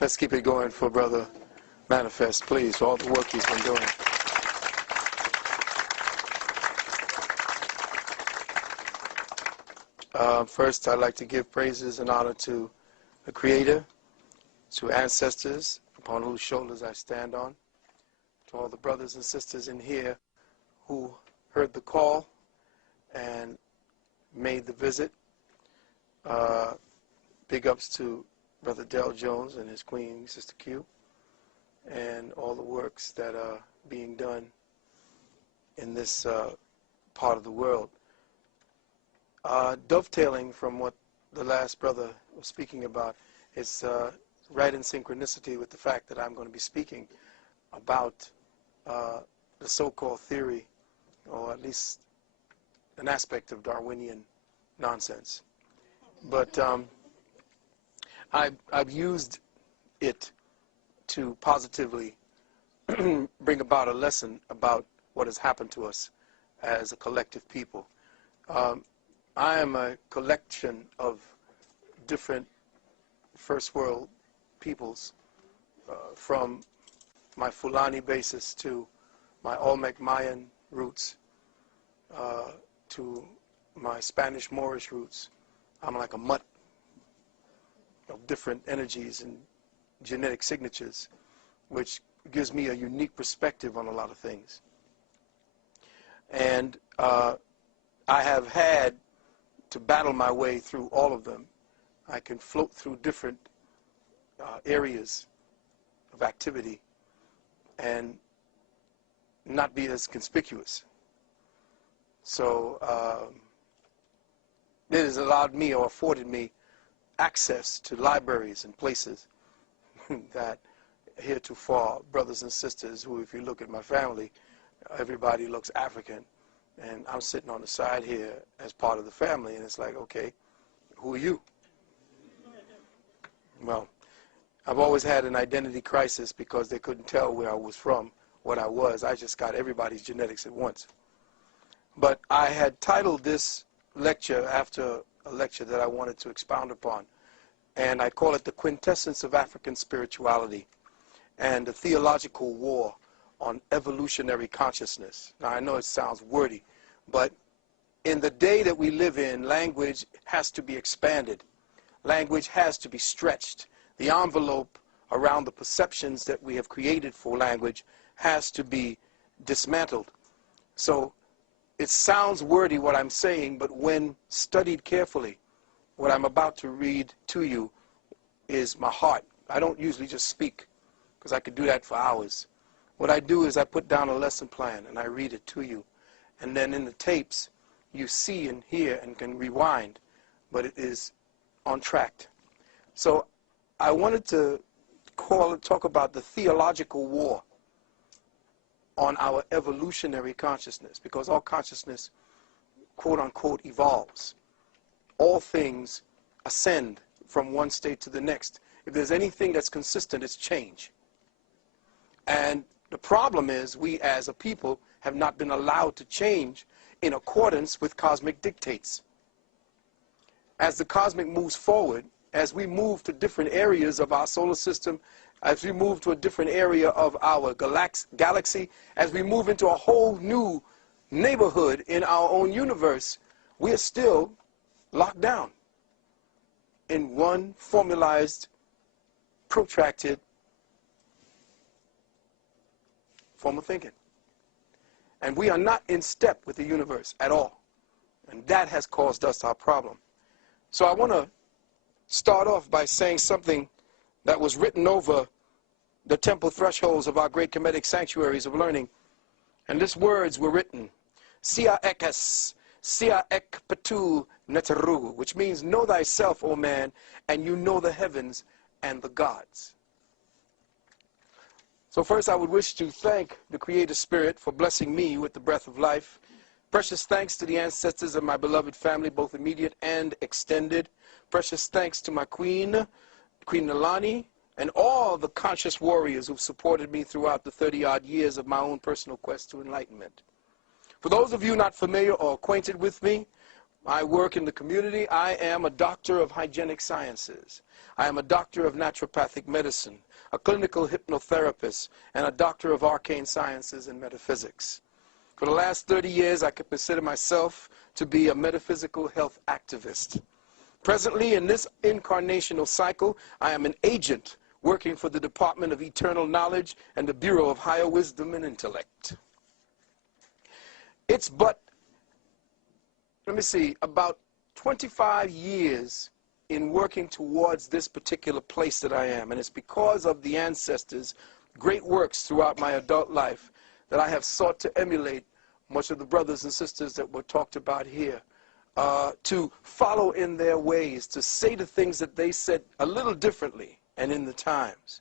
Let's keep it going for Brother Manifest, please, for all the work he's been doing. First, I'd like to give praises and honor to the Creator, to ancestors upon whose shoulders I stand on, to all the brothers and sisters in here who heard the call and made the visit. Big ups to Brother Dell Jones and his queen, Sister Q, and all the works that are being done in this part of the world. Dovetailing from what the last brother was speaking about, it's right in synchronicity with the fact that I'm going to be speaking about the so-called theory, or at least an aspect of Darwinian nonsense. But I've used it to positively bring about a lesson about what has happened to us as a collective people. I am a collection of different first world peoples, from my Fulani basis to my Olmec Mayan roots, to my Spanish Moorish roots. I'm like a mutt of different energies and genetic signatures, which gives me a unique perspective on a lot of things. And I have had to battle my way through all of them. I can float through different areas of activity and not be as conspicuous. So it has allowed me, or afforded me, access to libraries and places that heretofore brothers and sisters who, if you look at my family, everybody looks African, and I'm sitting on the side here as part of the family, and it's like, okay, who are you? Well, I've always had an identity crisis because they couldn't tell where I was from, what I was. I just got everybody's genetics at once. But I had titled this lecture after a lecture that I wanted to expound upon, and I call it The Quintessence of African Spirituality and the Theological War on Evolutionary Consciousness. Now, I know it sounds wordy, but in the day that we live in, language has to be expanded. Language has to be stretched. The envelope around the perceptions that we have created for language has to be dismantled. So it sounds wordy what I'm saying, but when studied carefully, what I'm about to read to you is my heart. I don't usually just speak, because I could do that for hours. What I do is I put down a lesson plan and I read it to you. And then in the tapes, you see and hear and can rewind, but it is on track. So I wanted to talk about the theological war on our evolutionary consciousness, because all consciousness, quote unquote, evolves. All things ascend from one state to the next. If there's anything that's consistent, it's change. And the problem is we as a people have not been allowed to change in accordance with cosmic dictates. As the cosmic moves forward, as we move to different areas of our solar system, as we move to a different area of our galaxy, as we move into a whole new neighborhood in our own universe, we are still locked down in one formalized, protracted form of thinking. And we are not in step with the universe at all. And that has caused us our problem. So I want to start off by saying something that was written over the temple thresholds of our great Kemetic sanctuaries of learning. And these words were written, Sia ekas, Sia ek patu neteru, which means know thyself, O man, and you know the heavens and the gods. So first I would wish to thank the Creator Spirit for blessing me with the breath of life. Precious thanks to the ancestors of my beloved family, both immediate and extended. Precious thanks to my queen, Queen Nalani, and all the conscious warriors who've supported me throughout the 30-odd years of my own personal quest to enlightenment. For those of you not familiar or acquainted with me, I work in the community. I am a doctor of hygienic sciences. I am a doctor of naturopathic medicine, a clinical hypnotherapist, and a doctor of arcane sciences and metaphysics. For the last 30 years, I could consider myself to be a metaphysical health activist. Presently, in this incarnational cycle, I am an agent working for the Department of Eternal Knowledge and the Bureau of Higher Wisdom and Intellect. It's but, about 25 years in working towards this particular place that I am. And it's because of the ancestors' great works throughout my adult life that I have sought to emulate much of the brothers and sisters that were talked about here, to follow in their ways, to say the things that they said a little differently and in the times.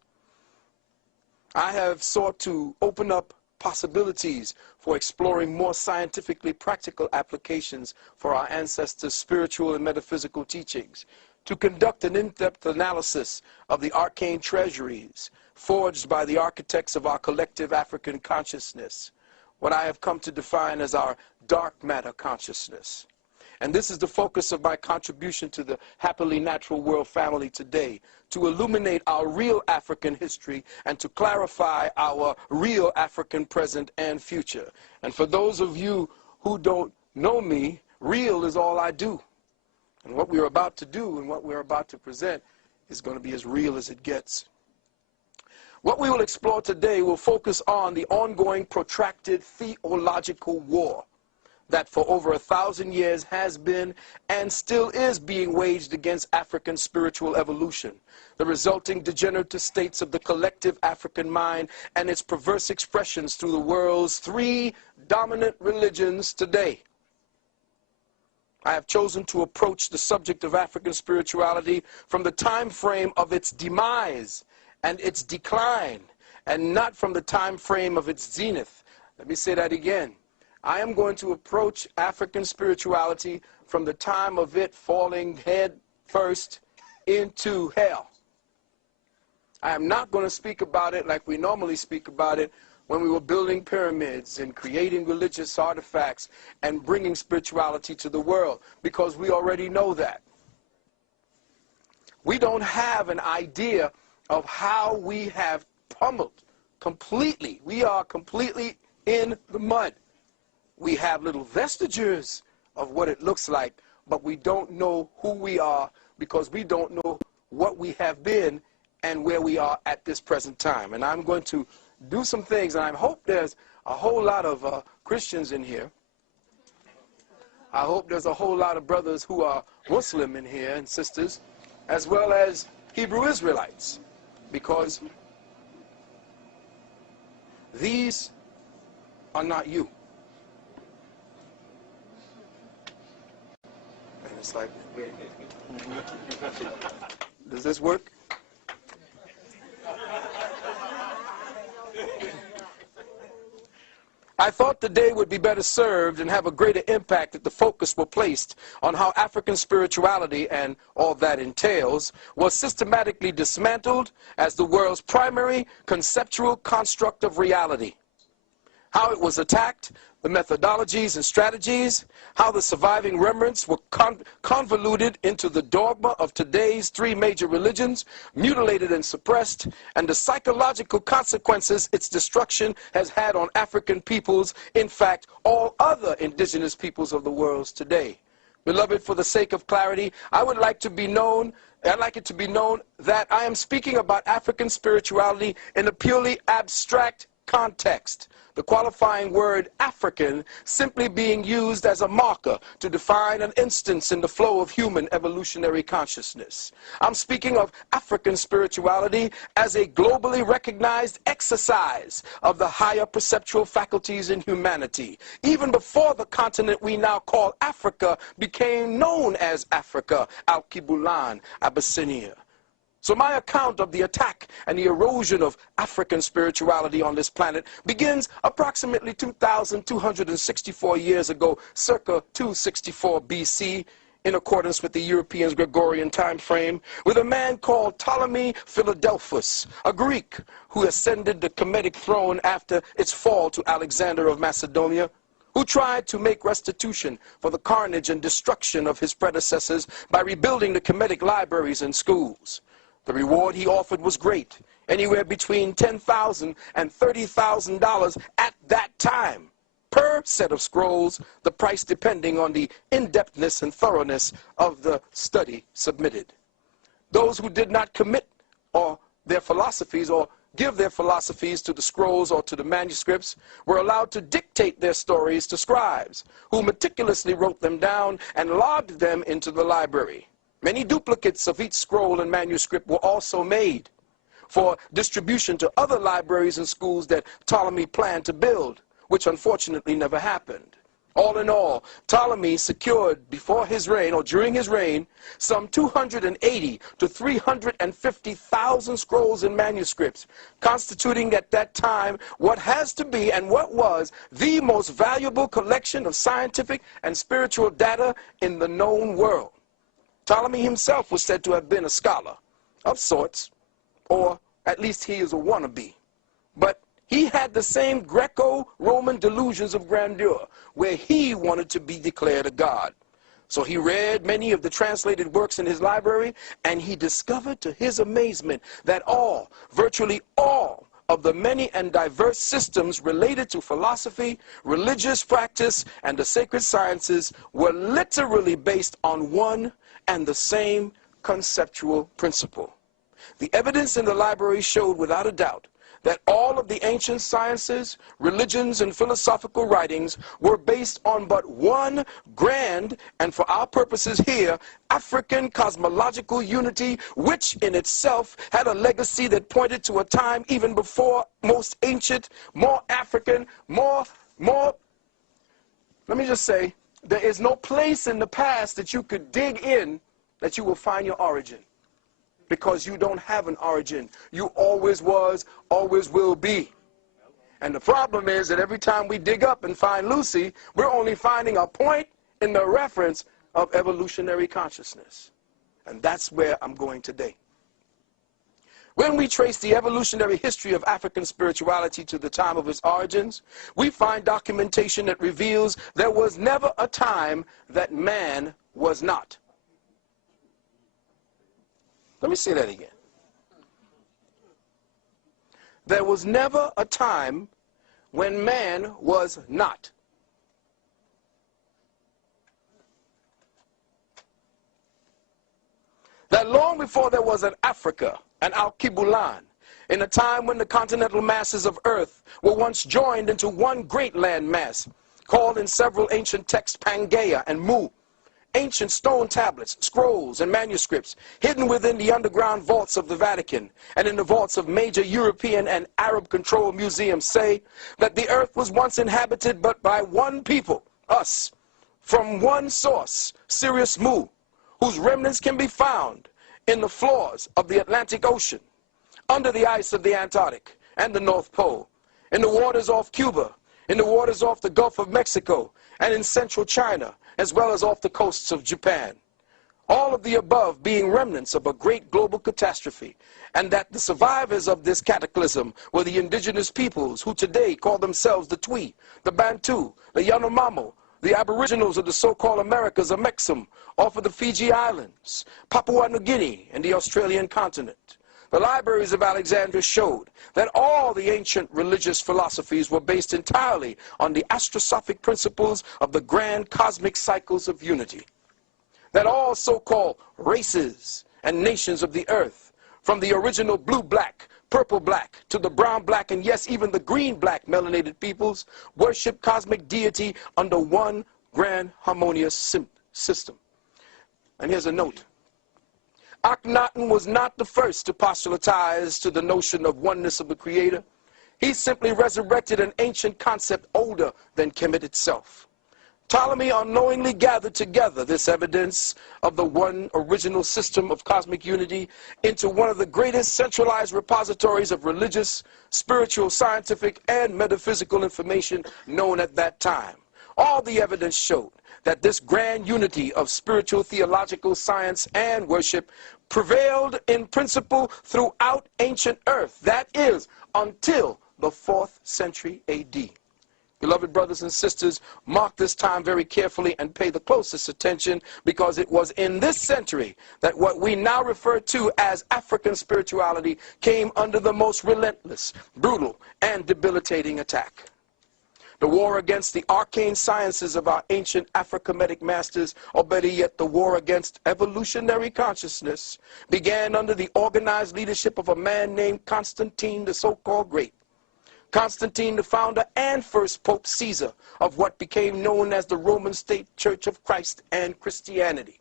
I have sought to open up possibilities for exploring more scientifically practical applications for our ancestors' spiritual and metaphysical teachings, to conduct an in-depth analysis of the arcane treasuries forged by the architects of our collective African consciousness, what I have come to define as our dark matter consciousness. And this is the focus of my contribution to the Happily Natural World family today, to illuminate our real African history and to clarify our real African present and future. And for those of you who don't know me, real is all I do. And what we're about to do and what we're about to present is going to be as real as it gets. What we will explore today will focus on the ongoing protracted theological war that for over 1,000 years has been and still is being waged against African spiritual evolution, the resulting degenerative states of the collective African mind and its perverse expressions through the world's 3 dominant religions today. I have chosen to approach the subject of African spirituality from the time frame of its demise and its decline, and not from the time frame of its zenith. Let me say that again. I am going to approach African spirituality from the time of it falling head first into hell. I am not going to speak about it like we normally speak about it when we were building pyramids and creating religious artifacts and bringing spirituality to the world, because we already know that. We don't have an idea of how we have pummeled completely. We are completely in the mud. We have little vestiges of what it looks like, but we don't know who we are because we don't know what we have been and where we are at this present time. And I'm going to do some things, and I hope there's a whole lot of Christians in here. I hope there's a whole lot of brothers who are Muslim in here and sisters, as well as Hebrew Israelites, because these are not you. And it's like, does this work? I thought the day would be better served and have a greater impact if the focus were placed on how African spirituality and all that entails was systematically dismantled as the world's primary conceptual construct of reality. How it was attacked, the methodologies and strategies, how the surviving remnants were convoluted into the dogma of today's 3 major religions, mutilated and suppressed, and the psychological consequences its destruction has had on African peoples, in fact, all other indigenous peoples of the world today. Beloved, for the sake of clarity, I'd like it to be known that I am speaking about African spirituality in a purely abstract context, the qualifying word African simply being used as a marker to define an instance in the flow of human evolutionary consciousness. I'm speaking of African spirituality as a globally recognized exercise of the higher perceptual faculties in humanity, even before the continent we now call Africa became known as Africa, Al-Kibulan, Abyssinia. So my account of the attack and the erosion of African spirituality on this planet begins approximately 2,264 years ago, circa 264 BC, in accordance with the Europeans' Gregorian time frame, with a man called Ptolemy Philadelphus, a Greek who ascended the Kemetic throne after its fall to Alexander of Macedonia, who tried to make restitution for the carnage and destruction of his predecessors by rebuilding the Kemetic libraries and schools. The reward he offered was great, anywhere between $10,000 and $30,000 at that time, per set of scrolls, the price depending on the in-depthness and thoroughness of the study submitted. Those who did not commit their philosophies or give their philosophies to the scrolls or to the manuscripts were allowed to dictate their stories to scribes, who meticulously wrote them down and logged them into the library. Many duplicates of each scroll and manuscript were also made for distribution to other libraries and schools that Ptolemy planned to build, which unfortunately never happened. All in all, Ptolemy secured before his reign, or during his reign, some 280 to 350,000 scrolls and manuscripts, constituting at that time what has to be and what was the most valuable collection of scientific and spiritual data in the known world. Ptolemy himself was said to have been a scholar of sorts, or at least he is a wannabe. But he had the same Greco-Roman delusions of grandeur, where he wanted to be declared a god. So he read many of the translated works in his library, and he discovered to his amazement that virtually all, of the many and diverse systems related to philosophy, religious practice, and the sacred sciences were literally based on one and the same conceptual principle. The evidence in the library showed without a doubt that all of the ancient sciences, religions, and philosophical writings were based on but one grand, and for our purposes here, African cosmological unity, which in itself had a legacy that pointed to a time even before most ancient, more African, let me just say, there is no place in the past that you could dig in that you will find your origin. Because you don't have an origin. You always was, always will be. And the problem is that every time we dig up and find Lucy, we're only finding a point in the reference of evolutionary consciousness. And that's where I'm going today. When we trace the evolutionary history of African spirituality to the time of its origins, we find documentation that reveals there was never a time that man was not. Let me say that again. There was never a time when man was not. That long before there was an Africa, an Alkebulan, in a time when the continental masses of earth were once joined into one great land mass, called in several ancient texts Pangaea and Mu, ancient stone tablets, scrolls, and manuscripts hidden within the underground vaults of the Vatican and in the vaults of major European and Arab-controlled museums say that the earth was once inhabited but by one people, us, from one source, Sirius Mu, whose remnants can be found in the floors of the Atlantic Ocean, under the ice of the Antarctic and the North Pole, in the waters off Cuba, in the waters off the Gulf of Mexico, and in central China, as well as off the coasts of Japan. All of the above being remnants of a great global catastrophe, and that the survivors of this cataclysm were the indigenous peoples who today call themselves the Twi, the Bantu, the Yanomamo, the aboriginals of the so-called Americas, or Mexam, off of the Fiji Islands, Papua New Guinea, and the Australian continent. The libraries of Alexandria showed that all the ancient religious philosophies were based entirely on the astrosophic principles of the grand cosmic cycles of unity. That all so-called races and nations of the earth, from the original blue-black, purple-black, to the brown-black, and yes, even the green-black melanated peoples, worship cosmic deity under one grand harmonious system. And here's a note. Akhenaten was not the first to postulatize to the notion of oneness of the Creator. He simply resurrected an ancient concept older than Kemet itself. Ptolemy unknowingly gathered together this evidence of the one original system of cosmic unity into one of the greatest centralized repositories of religious, spiritual, scientific, and metaphysical information known at that time. All the evidence showed that this grand unity of spiritual, theological, science, and worship prevailed in principle throughout ancient earth. That is, until the 4th century AD. Beloved brothers and sisters, mark this time very carefully and pay the closest attention, because it was in this century that what we now refer to as African spirituality came under the most relentless, brutal, and debilitating attack. The war against the arcane sciences of our ancient Afro-Kemetic masters, or better yet, the war against evolutionary consciousness, began under the organized leadership of a man named Constantine the so-called Great. Constantine, the founder and first Pope Caesar of what became known as the Roman State Church of Christ and Christianity.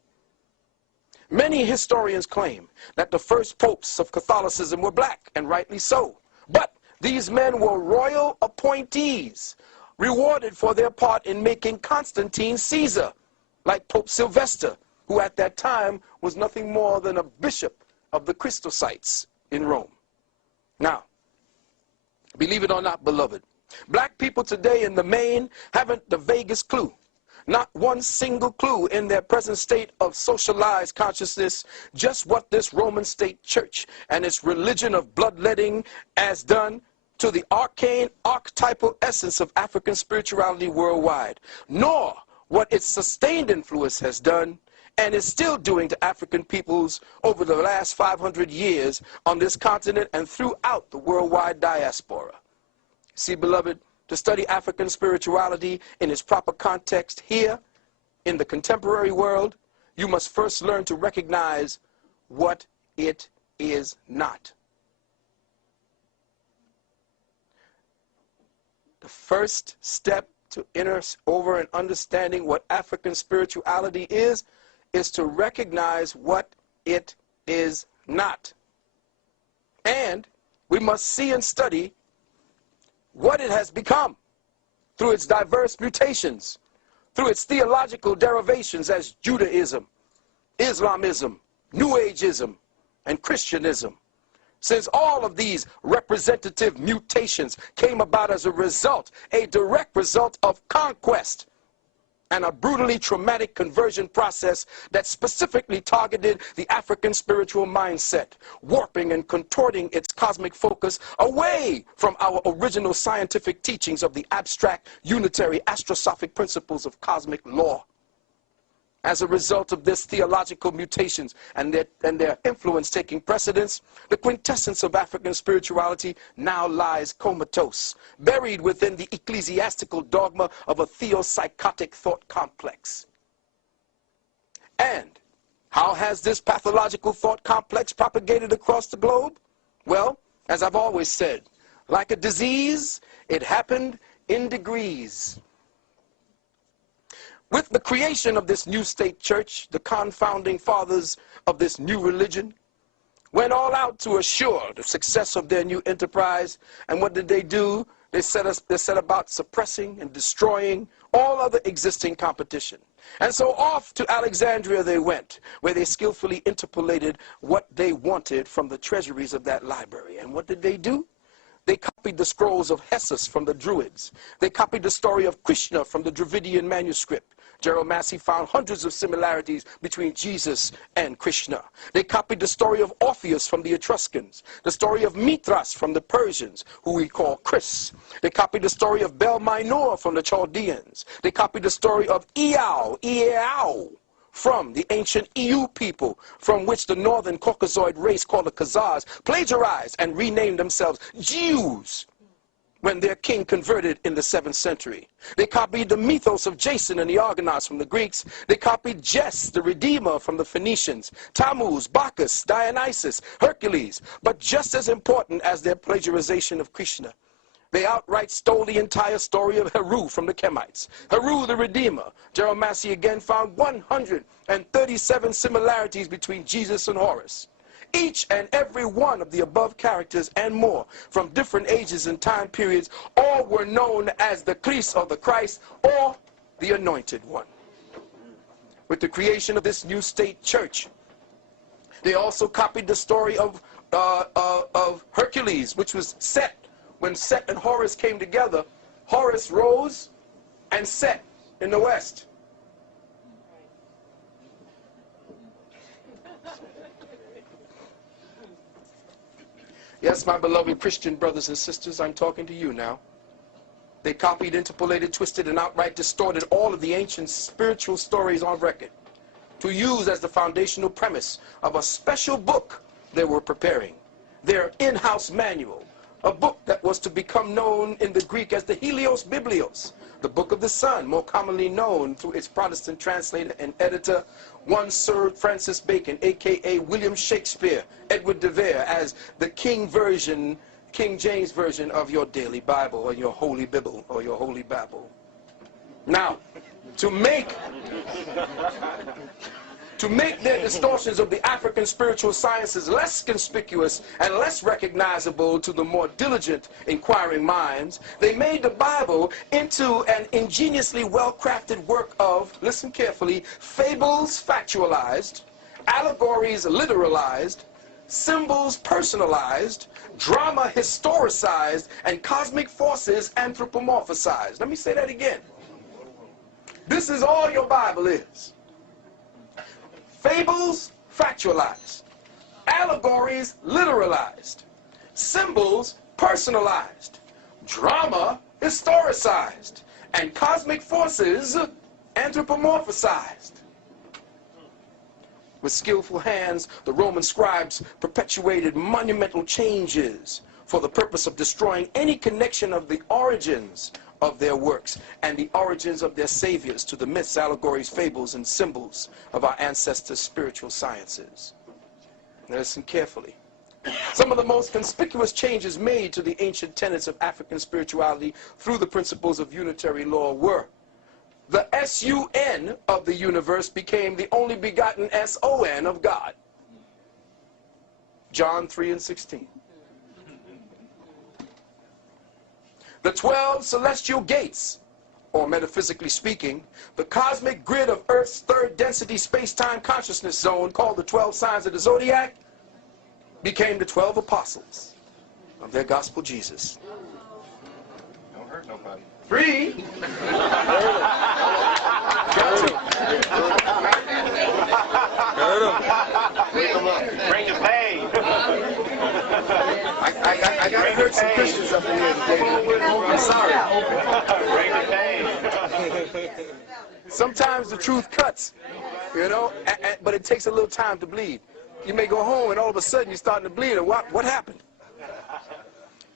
Many historians claim that the first popes of Catholicism were black, and rightly so. But these men were royal appointees, rewarded for their part in making Constantine Caesar, like Pope Sylvester, who at that time was nothing more than a bishop of the Christosites in Rome. Now, believe it or not, beloved, black people today in the main haven't the vaguest clue, not one single clue in their present state of socialized consciousness, just what this Roman state church and its religion of bloodletting has done to the arcane, archetypal essence of African spirituality worldwide, nor what its sustained influence has done and is still doing to African peoples over the last 500 years on this continent and throughout the worldwide diaspora. See, beloved, to study African spirituality in its proper context here in the contemporary world, you must first learn to recognize what it is not. The first step to enter over and understanding what African spirituality is to recognize what it is not. And we must see and study what it has become through its diverse mutations, through its theological derivations as Judaism, Islamism, New Ageism, and Christianism. Since all of these representative mutations came about as a result, a direct result of conquest, and a brutally traumatic conversion process that specifically targeted the African spiritual mindset, warping and contorting its cosmic focus away from our original scientific teachings of the abstract, unitary, astrosophic principles of cosmic law. As a result of this theological mutations and their influence taking precedence, the quintessence of African spirituality now lies comatose, buried within the ecclesiastical dogma of a theopsychotic thought complex. And how has this pathological thought complex propagated across the globe? Well, as I've always said, like a disease, it happened in degrees. With the creation of this new state church, the confounding fathers of this new religion went all out to assure the success of their new enterprise. And what did they do? They set about suppressing and destroying all other existing competition. And so off to Alexandria they went, where they skillfully interpolated what they wanted from the treasuries of that library. And what did they do? They copied the scrolls of Hessus from the Druids. They copied the story of Krishna from the Dravidian manuscript. Gerald Massey found hundreds of similarities between Jesus and Krishna. They copied the story of Orpheus from the Etruscans, the story of Mithras from the Persians, who we call Chris. They copied the story of Bel Minor from the Chaldeans. They copied the story of Iao, from the ancient EU people, from which the northern Caucasoid race called the Khazars plagiarized and renamed themselves Jews when their king converted in the 7th century. They copied the mythos of Jason and the Argonauts from the Greeks. They copied Jess, the Redeemer, from the Phoenicians, Tammuz, Bacchus, Dionysus, Hercules. But just as important as their plagiarization of Krishna, they outright stole the entire story of Heru from the Kemites. Heru, the Redeemer. Gerald Massey again found 137 similarities between Jesus and Horus. Each and every one of the above characters and more, from different ages and time periods, all were known as the Christ or the Christ or the Anointed One. With the creation of this new state church, they also copied the story of Hercules, which was Set. When Set and Horus came together, Horus rose and set in the west. Yes, my beloved Christian brothers and sisters, I'm talking to you now. They copied, interpolated, twisted, and outright distorted all of the ancient spiritual stories on record to use as the foundational premise of a special book they were preparing, their in-house manual, a book that was to become known in the Greek as the Helios Biblios, the Book of the Sun, more commonly known through its Protestant translator and editor, one Sir Francis Bacon, a.k.a. William Shakespeare, Edward de Vere, as the King James Version of your daily Bible, or your Holy Bible, or your Holy Babble. Now, to make their distortions of the African spiritual sciences less conspicuous and less recognizable to the more diligent inquiring minds, they made the Bible into an ingeniously well-crafted work of, listen carefully, fables factualized, allegories literalized, symbols personalized, drama historicized, and cosmic forces anthropomorphized. Let me say that again. This is all your Bible is. Fables factualized, allegories literalized, symbols personalized, drama historicized, and cosmic forces anthropomorphized. With skillful hands, the Roman scribes perpetuated monumental changes for the purpose of destroying any connection of the origins of their works and the origins of their saviors to the myths, allegories, fables, and symbols of our ancestors' spiritual sciences. Now listen carefully. Some of the most conspicuous changes made to the ancient tenets of African spirituality through the principles of unitary law were: the S-U-N of the universe became the only begotten S-O-N of God. John 3:16. The 12 celestial gates, or metaphysically speaking, the cosmic grid of Earth's third density space-time consciousness zone, called the 12 signs of the zodiac, became the 12 apostles of their gospel Jesus. Don't hurt nobody. 3. Bring the pain. I got to hurt some Christians up in here today. I'm sorry. Bring the pain. Sometimes the truth cuts, you know, but it takes a little time to bleed. You may go home and all of a sudden you're starting to bleed. And what happened?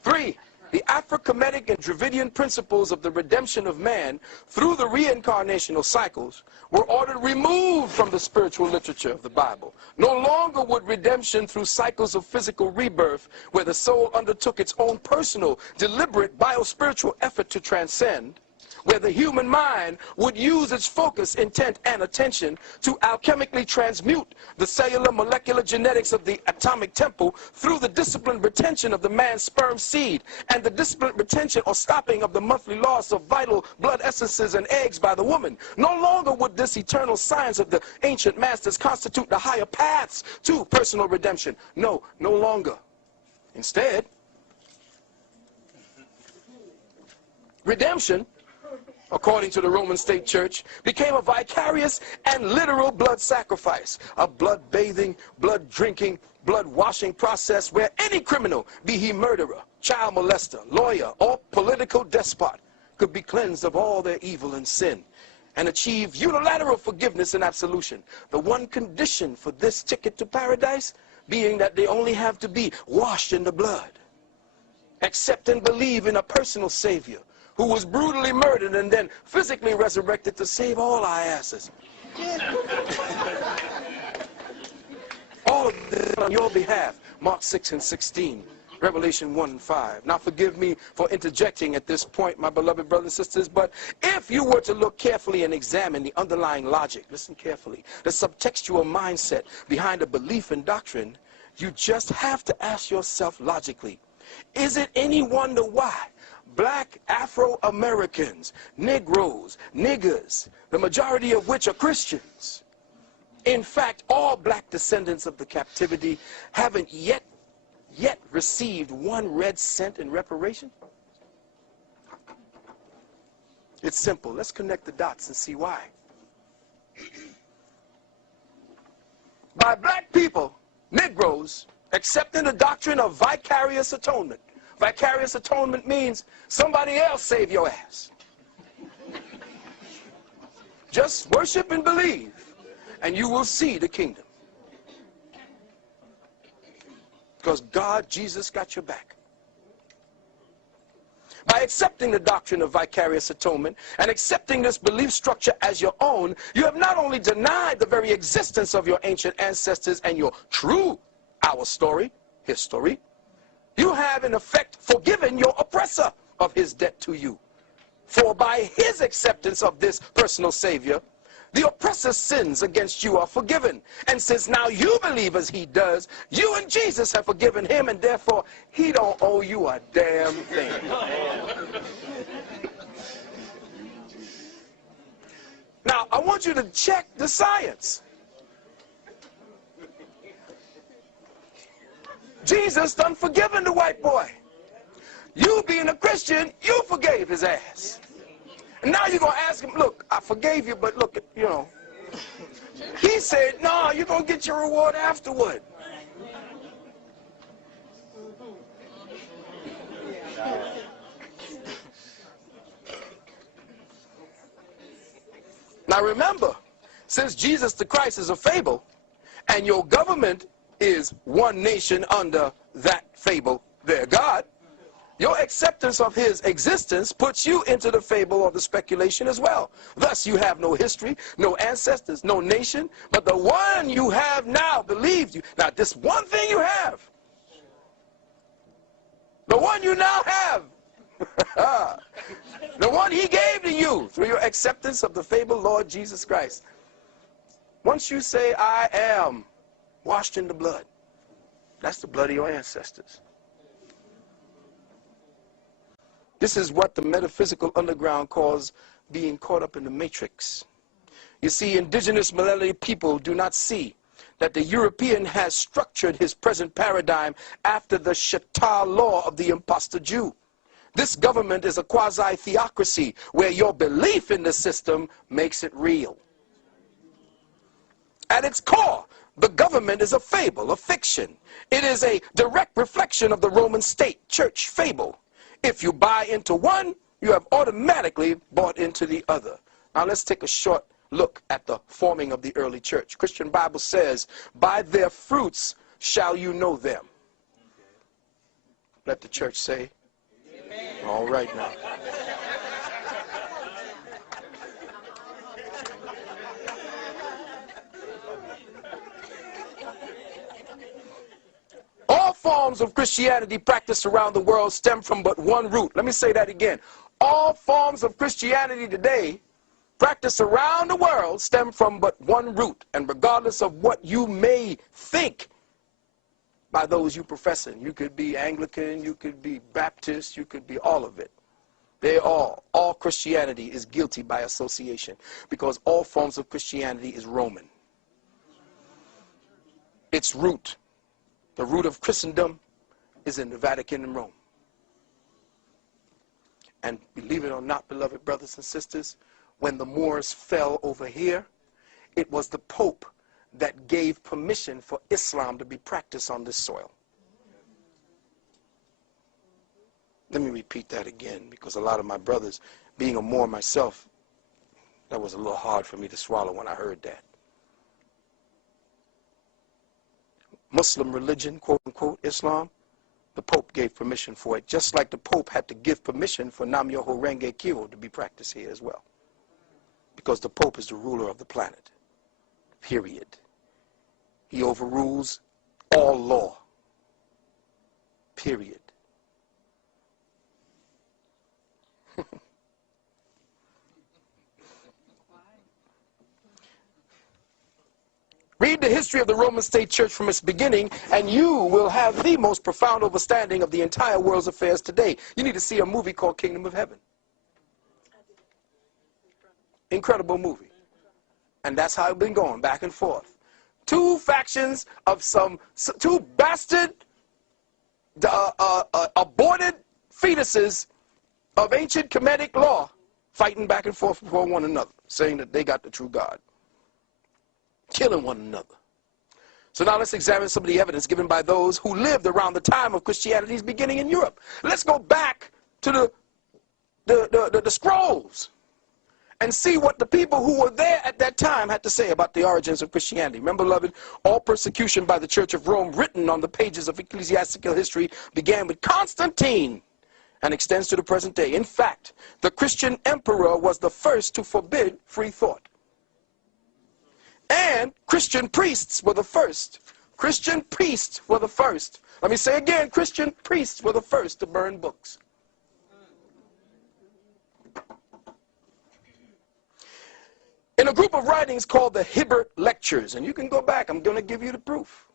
3. The Afro-Kemetic and Dravidian principles of the redemption of man through the reincarnational cycles were ordered removed from the spiritual literature of the Bible. No longer would redemption through cycles of physical rebirth, where the soul undertook its own personal, deliberate biospiritual effort to transcend, where the human mind would use its focus, intent, and attention to alchemically transmute the cellular molecular genetics of the atomic temple through the disciplined retention of the man's sperm seed and the disciplined retention or stopping of the monthly loss of vital blood essences and eggs by the woman. No longer would this eternal science of the ancient masters constitute the higher paths to personal redemption. No, no longer. Instead, redemption, according to the Roman state church, became a vicarious and literal blood sacrifice, a blood-bathing, blood-drinking, blood-washing process where any criminal, be he murderer, child molester, lawyer, or political despot, could be cleansed of all their evil and sin and achieve unilateral forgiveness and absolution. The one condition for this ticket to paradise being that they only have to be washed in the blood, accept and believe in a personal Savior who was brutally murdered and then physically resurrected to save all our asses. All of this on your behalf. Mark 6:16, Revelation 1:5. Now forgive me for interjecting at this point, my beloved brothers and sisters, but if you were to look carefully and examine the underlying logic, listen carefully, the subtextual mindset behind a belief and doctrine, you just have to ask yourself logically, is it any wonder why black Afro-Americans, Negroes, niggers, the majority of which are Christians, in fact, all black descendants of the captivity, haven't yet received 1 red cent in reparation? It's simple. Let's connect the dots and see why. By black people, Negroes, accepting the doctrine of vicarious atonement, Vicarious atonement means somebody else save your ass. Just worship and believe, and you will see the kingdom. Because God, Jesus, got your back. By accepting the doctrine of vicarious atonement and accepting this belief structure as your own, you have not only denied the very existence of your ancient ancestors and your true our story, history, you have in effect forgiven your oppressor of his debt to you. For by his acceptance of this personal Savior, the oppressor's sins against you are forgiven. And since now you believe as he does, you and Jesus have forgiven him, and therefore he don't owe you a damn thing. Now, I want you to check the science. Jesus done forgiven the white boy. You being a Christian, you forgave his ass. And now you're going to ask him, look, I forgave you, but look, you know. He said, no, you're going to get your reward afterward. Now remember, since Jesus the Christ is a fable, and your government is one nation under that fable, their God, your acceptance of his existence puts you into the fable or the speculation as well. Thus, you have no history, no ancestors, no nation, but the one you have now believes you. Now, this one thing you have, the one you now have, the one he gave to you through your acceptance of the fable Lord Jesus Christ. Once you say, I am washed in the blood, that's the blood of your ancestors. This is what the metaphysical underground calls being caught up in the matrix. You see, indigenous melanated people do not see that the European has structured his present paradigm after the Shatar law of the impostor Jew. This government is a quasi-theocracy where your belief in the system makes it real. At its core, the government is a fable, a fiction. It is a direct reflection of the Roman state church fable. If you buy into one, you have automatically bought into the other. Now let's take a short look at the forming of the early church. Christian Bible says, by their fruits shall you know them. Let the church say, amen. All right now. All forms of Christianity practiced around the world stem from but one root. Let me say that again. All forms of Christianity today practiced around the world stem from but one root. And regardless of what you may think by those you professing, you could be Anglican, you could be Baptist, you could be all of it. All Christianity is guilty by association, because all forms of Christianity is Roman. Its root, the root of Christendom, is in the Vatican and Rome. And believe it or not, beloved brothers and sisters, when the Moors fell over here, it was the Pope that gave permission for Islam to be practiced on this soil. Let me repeat that again, because a lot of my brothers, being a Moor myself, that was a little hard for me to swallow when I heard that. Muslim religion, quote unquote, Islam, the Pope gave permission for it, just like the Pope had to give permission for Nam Myoho Renge Kyo to be practiced here as well. Because the Pope is the ruler of the planet, period. He overrules all law, period. Read the history of the Roman state church from its beginning, and you will have the most profound understanding of the entire world's affairs today. You need to see a movie called Kingdom of Heaven. Incredible movie. And that's how it's been going, back and forth. Two factions of two bastard, aborted fetuses of ancient Kemetic law fighting back and forth for one another, saying that they got the true God. Killing one another. So now let's examine some of the evidence given by those who lived around the time of Christianity's beginning in Europe. Let's go back to the scrolls and see what the people who were there at that time had to say about the origins of Christianity. Remember, beloved, all persecution by the Church of Rome written on the pages of ecclesiastical history began with Constantine and extends to the present day. In fact, the Christian emperor was the first to forbid free thought. And Christian priests were the first. Christian priests were the first. Let me say again, Christian priests were the first to burn books. In a group of writings called the Hibbert Lectures, and you can go back, I'm going to give you the proof.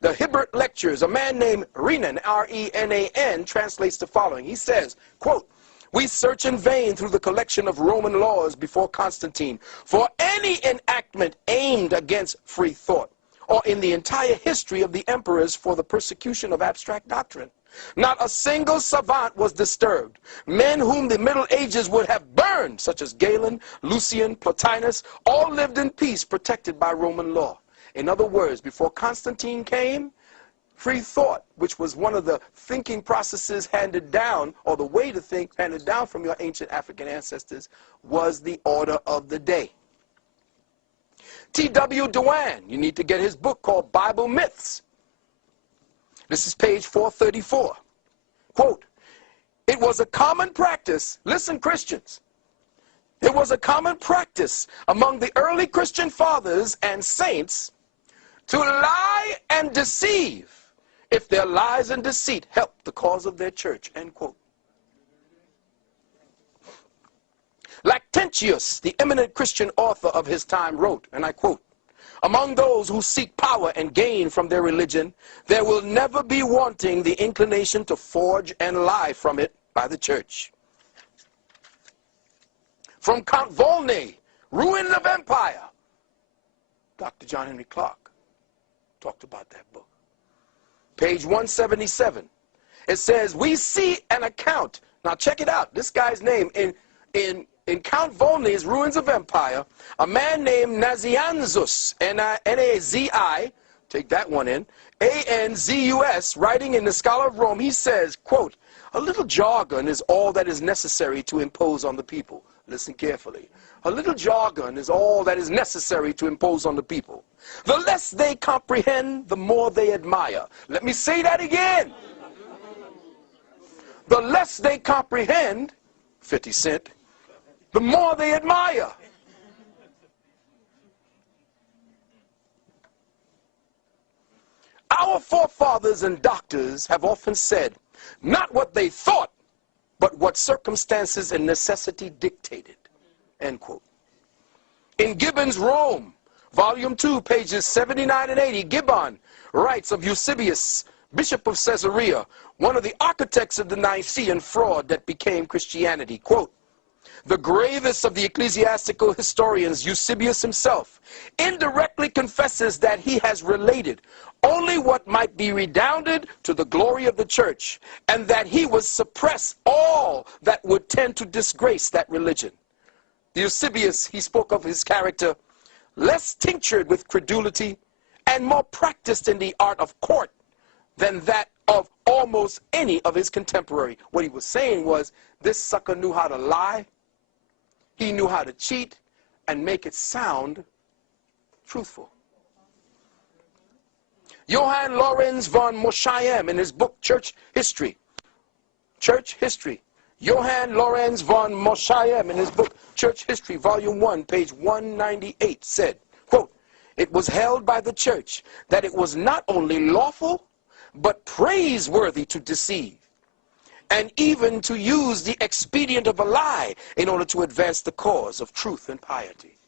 The Hibbert Lectures, a man named Renan, R-E-N-A-N, translates the following. He says, quote, "We search in vain through the collection of Roman laws before Constantine for any enactment aimed against free thought, or in the entire history of the emperors for the persecution of abstract doctrine. Not a single savant was disturbed. Men whom the Middle Ages would have burned, such as Galen, Lucian, Plotinus, all lived in peace, protected by Roman law." In other words, before Constantine came, free thought, which was one of the thinking processes handed down, or the way to think handed down from your ancient African ancestors, was the order of the day. T.W. Dewan, you need to get his book called Bible Myths. This is page 434. Quote, "It was a common practice," listen Christians, "it was a common practice among the early Christian fathers and saints to lie and deceive if their lies and deceit helped the cause of their church," end quote. Lactantius, the eminent Christian author of his time, wrote, and I quote, "Among those who seek power and gain from their religion, there will never be wanting the inclination to forge and lie from it by the church." From Count Volney, Ruin of Empire, Dr. John Henry Clark talked about that book. Page 177. It says, "We see an account." Now check it out. This guy's name in Count Volney's Ruins of Empire, a man named Nazianzus, N-A-Z-I, take that one in, A-N-Z-U-S, writing in the Scholar of Rome, he says, quote, "A little jargon is all that is necessary to impose on the people." Listen carefully. A little jargon is all that is necessary to impose on the people. The less they comprehend, the more they admire. Let me say that again. The less they comprehend, 50 Cent, the more they admire. Our forefathers and doctors have often said, not what they thought, but what circumstances and necessity dictated, end quote. In Gibbon's Rome, volume 2, pages 79 and 80, Gibbon writes of Eusebius, Bishop of Caesarea, one of the architects of the Nicene fraud that became Christianity, quote, "The gravest of the ecclesiastical historians, Eusebius himself, indirectly confesses that he has related only what might be redounded to the glory of the church, and that he would suppress all that would tend to disgrace that religion." Eusebius, he spoke of his character, less tinctured with credulity and more practiced in the art of court than that of almost any of his contemporary. What he was saying was, this sucker knew how to lie, he knew how to cheat and make it sound truthful. Johann Lorenz von Moschayem, in his book Church History, Johann Lorenz von Moschayem, in his book Church History, volume 1, page 198, said, quote, "It was held by the church that it was not only lawful, but praiseworthy to deceive, and even to use the expedient of a lie in order to advance the cause of truth and piety."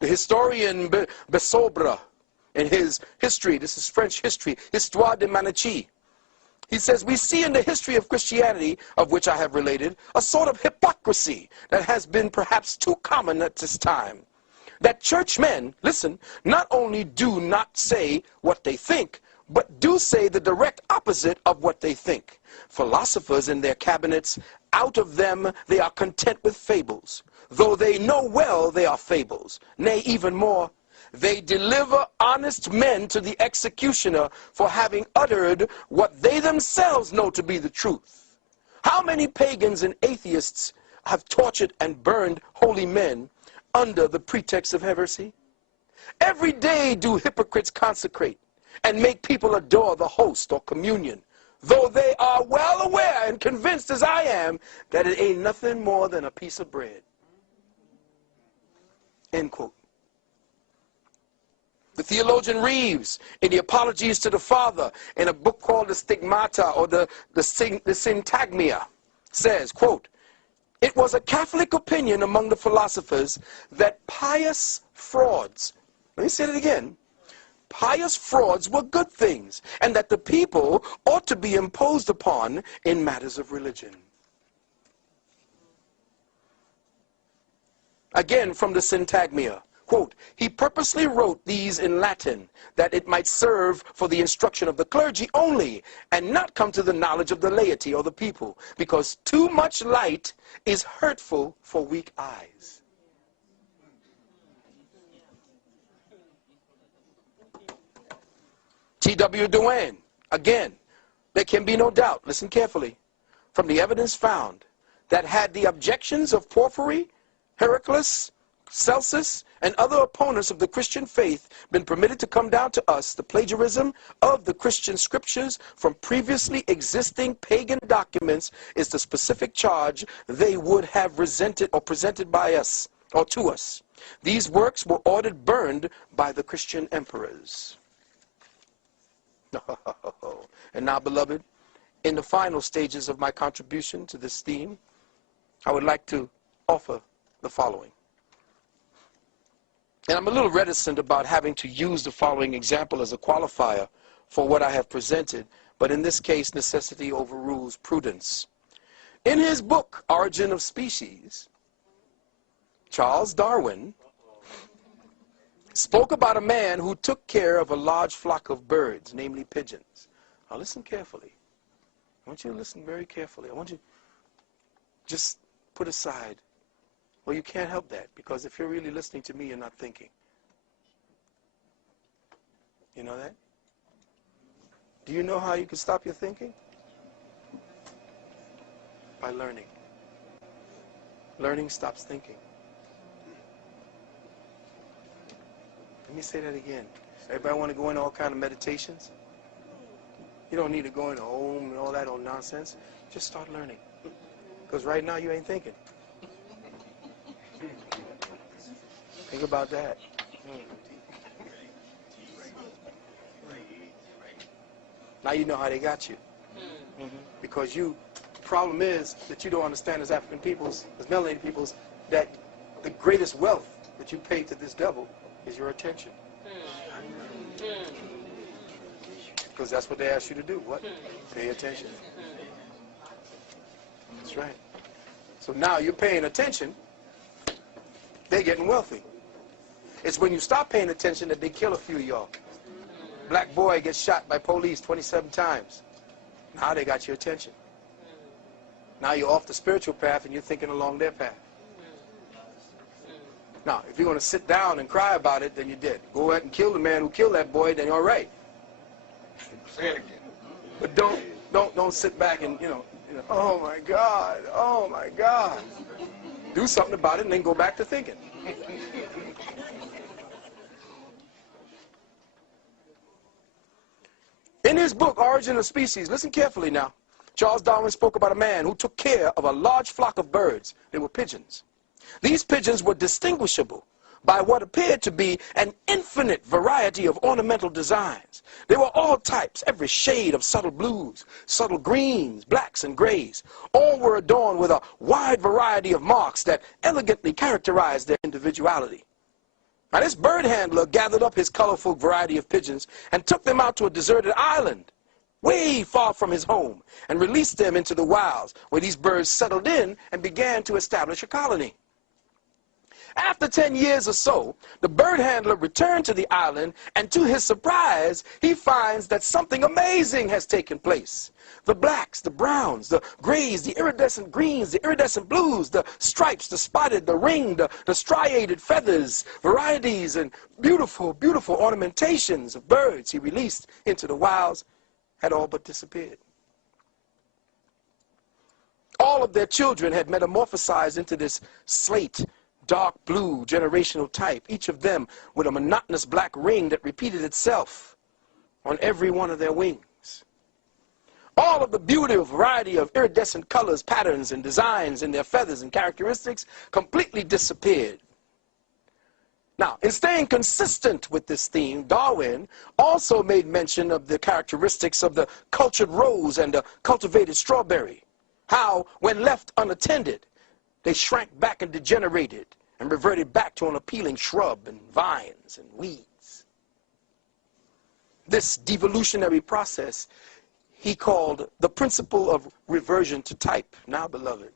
The historian Besobre, in his history, this is French history, Histoire de Manichee, he says, "We see in the history of Christianity, of which I have related, a sort of hypocrisy that has been perhaps too common at this time. That churchmen, listen, not only do not say what they think, but do say the direct opposite of what they think. Philosophers in their cabinets, out of them they are content with fables. though they know well they are fables. Nay, even more, they deliver honest men to the executioner for having uttered what they themselves know to be the truth. How many pagans and atheists have tortured and burned holy men under the pretext of heresy? Every day do hypocrites consecrate and make people adore the host or communion, though they are well aware and convinced as I am that it ain't nothing more than a piece of bread. End quote. The theologian Reeves, in the Apologies to the Father, in a book called the Stigmata, or the Syntagmia, says, quote, "It was a Catholic opinion among the philosophers that pious frauds," let me say it again, pious frauds were good things, and that the people ought to be imposed upon in matters of religion. Again, from the Syntagmia, quote, "He purposely wrote these in Latin, that it might serve for the instruction of the clergy only, and not come to the knowledge of the laity or the people, because too much light is hurtful for weak eyes." T.W. Duane, again, there can be no doubt, listen carefully, from the evidence found, that had the objections of Porphyry, Heraclius, Celsus, and other opponents of the Christian faith been permitted to come down to us, the plagiarism of the Christian scriptures from previously existing pagan documents is the specific charge they would have resented or presented by us, or to us. These works were ordered burned by the Christian emperors. And now, beloved, in the final stages of my contribution to this theme, I would like to offer the following. And I'm a little reticent about having to use the following example as a qualifier for what I have presented, but in this case, necessity overrules prudence. In his book, Origin of Species, Charles Darwin spoke about a man who took care of a large flock of birds, namely pigeons. Now listen carefully. I want you to listen very carefully. I want you to just put aside, well, you can't help that, because if you're really listening to me, you're not thinking. You know that? Do you know how you can stop your thinking? By learning. Learning stops thinking. Let me say that again. Everybody want to go into all kind of meditations? You don't need to go into Om and all that old nonsense. Just start learning. Because right now you ain't thinking. Think about that. Now you know how they got you. Because the problem is that you don't understand as African peoples, as melanated peoples, that the greatest wealth that you pay to this devil is your attention. Because that's what they ask you to do. What? Pay attention. That's right. So now you're paying attention, they're getting wealthy. It's when you stop paying attention that they kill a few of y'all. Black boy gets shot by police 27 times. Now they got your attention. Now you're off the spiritual path and you're thinking along their path. Now, if you're going to sit down and cry about it, then you're dead. Go ahead and kill the man who killed that boy, then you're all right. Say it again. But don't sit back and, oh my God, oh my God. Do something about it and then go back to thinking. In his book, Origin of Species, listen carefully now, Charles Darwin spoke about a man who took care of a large flock of birds. They were pigeons. These pigeons were distinguishable by what appeared to be an infinite variety of ornamental designs. They were all types, every shade of subtle blues, subtle greens, blacks, and grays. All were adorned with a wide variety of marks that elegantly characterized their individuality. Now this bird handler gathered up his colorful variety of pigeons and took them out to a deserted island, way far from his home, and released them into the wilds, where these birds settled in and began to establish a colony. After 10 years or so, the bird handler returned to the island, and to his surprise, he finds that something amazing has taken place. The blacks, the browns, the grays, the iridescent greens, the iridescent blues, the stripes, the spotted, the ringed, the striated feathers, varieties, and beautiful, beautiful ornamentations of birds he released into the wilds had all but disappeared. All of their children had metamorphosized into this slate, dark blue generational type, each of them with a monotonous black ring that repeated itself on every one of their wings. All of the beauty of variety of iridescent colors, patterns, and designs in their feathers and characteristics completely disappeared. Now, in staying consistent with this theme, Darwin also made mention of the characteristics of the cultured rose and the cultivated strawberry. How, when left unattended, they shrank back and degenerated and reverted back to an appealing shrub and vines and weeds. This devolutionary process he called the principle of reversion to type. Now, beloved,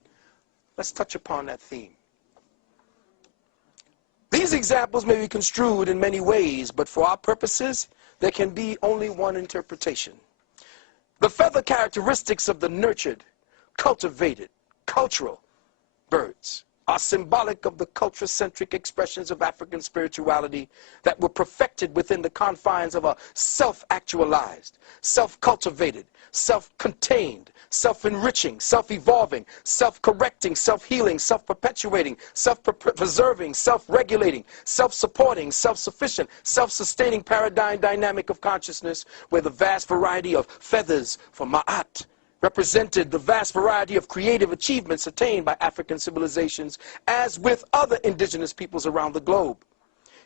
let's touch upon that theme. These examples may be construed in many ways, but for our purposes, there can be only one interpretation. The feather characteristics of the nurtured, cultivated, cultural birds are symbolic of the culture-centric expressions of African spirituality that were perfected within the confines of a self-actualized, self-cultivated, self-contained, self-enriching, self-evolving, self-correcting, self-healing, self-perpetuating, self-preserving, self-regulating, self-supporting, self-sufficient, self-sustaining paradigm dynamic of consciousness, where the vast variety of feathers for Ma'at represented the vast variety of creative achievements attained by African civilizations, as with other indigenous peoples around the globe.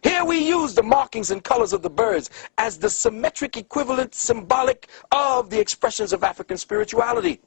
Here we use the markings and colors of the birds as the symmetric equivalent symbolic of the expressions of African spirituality.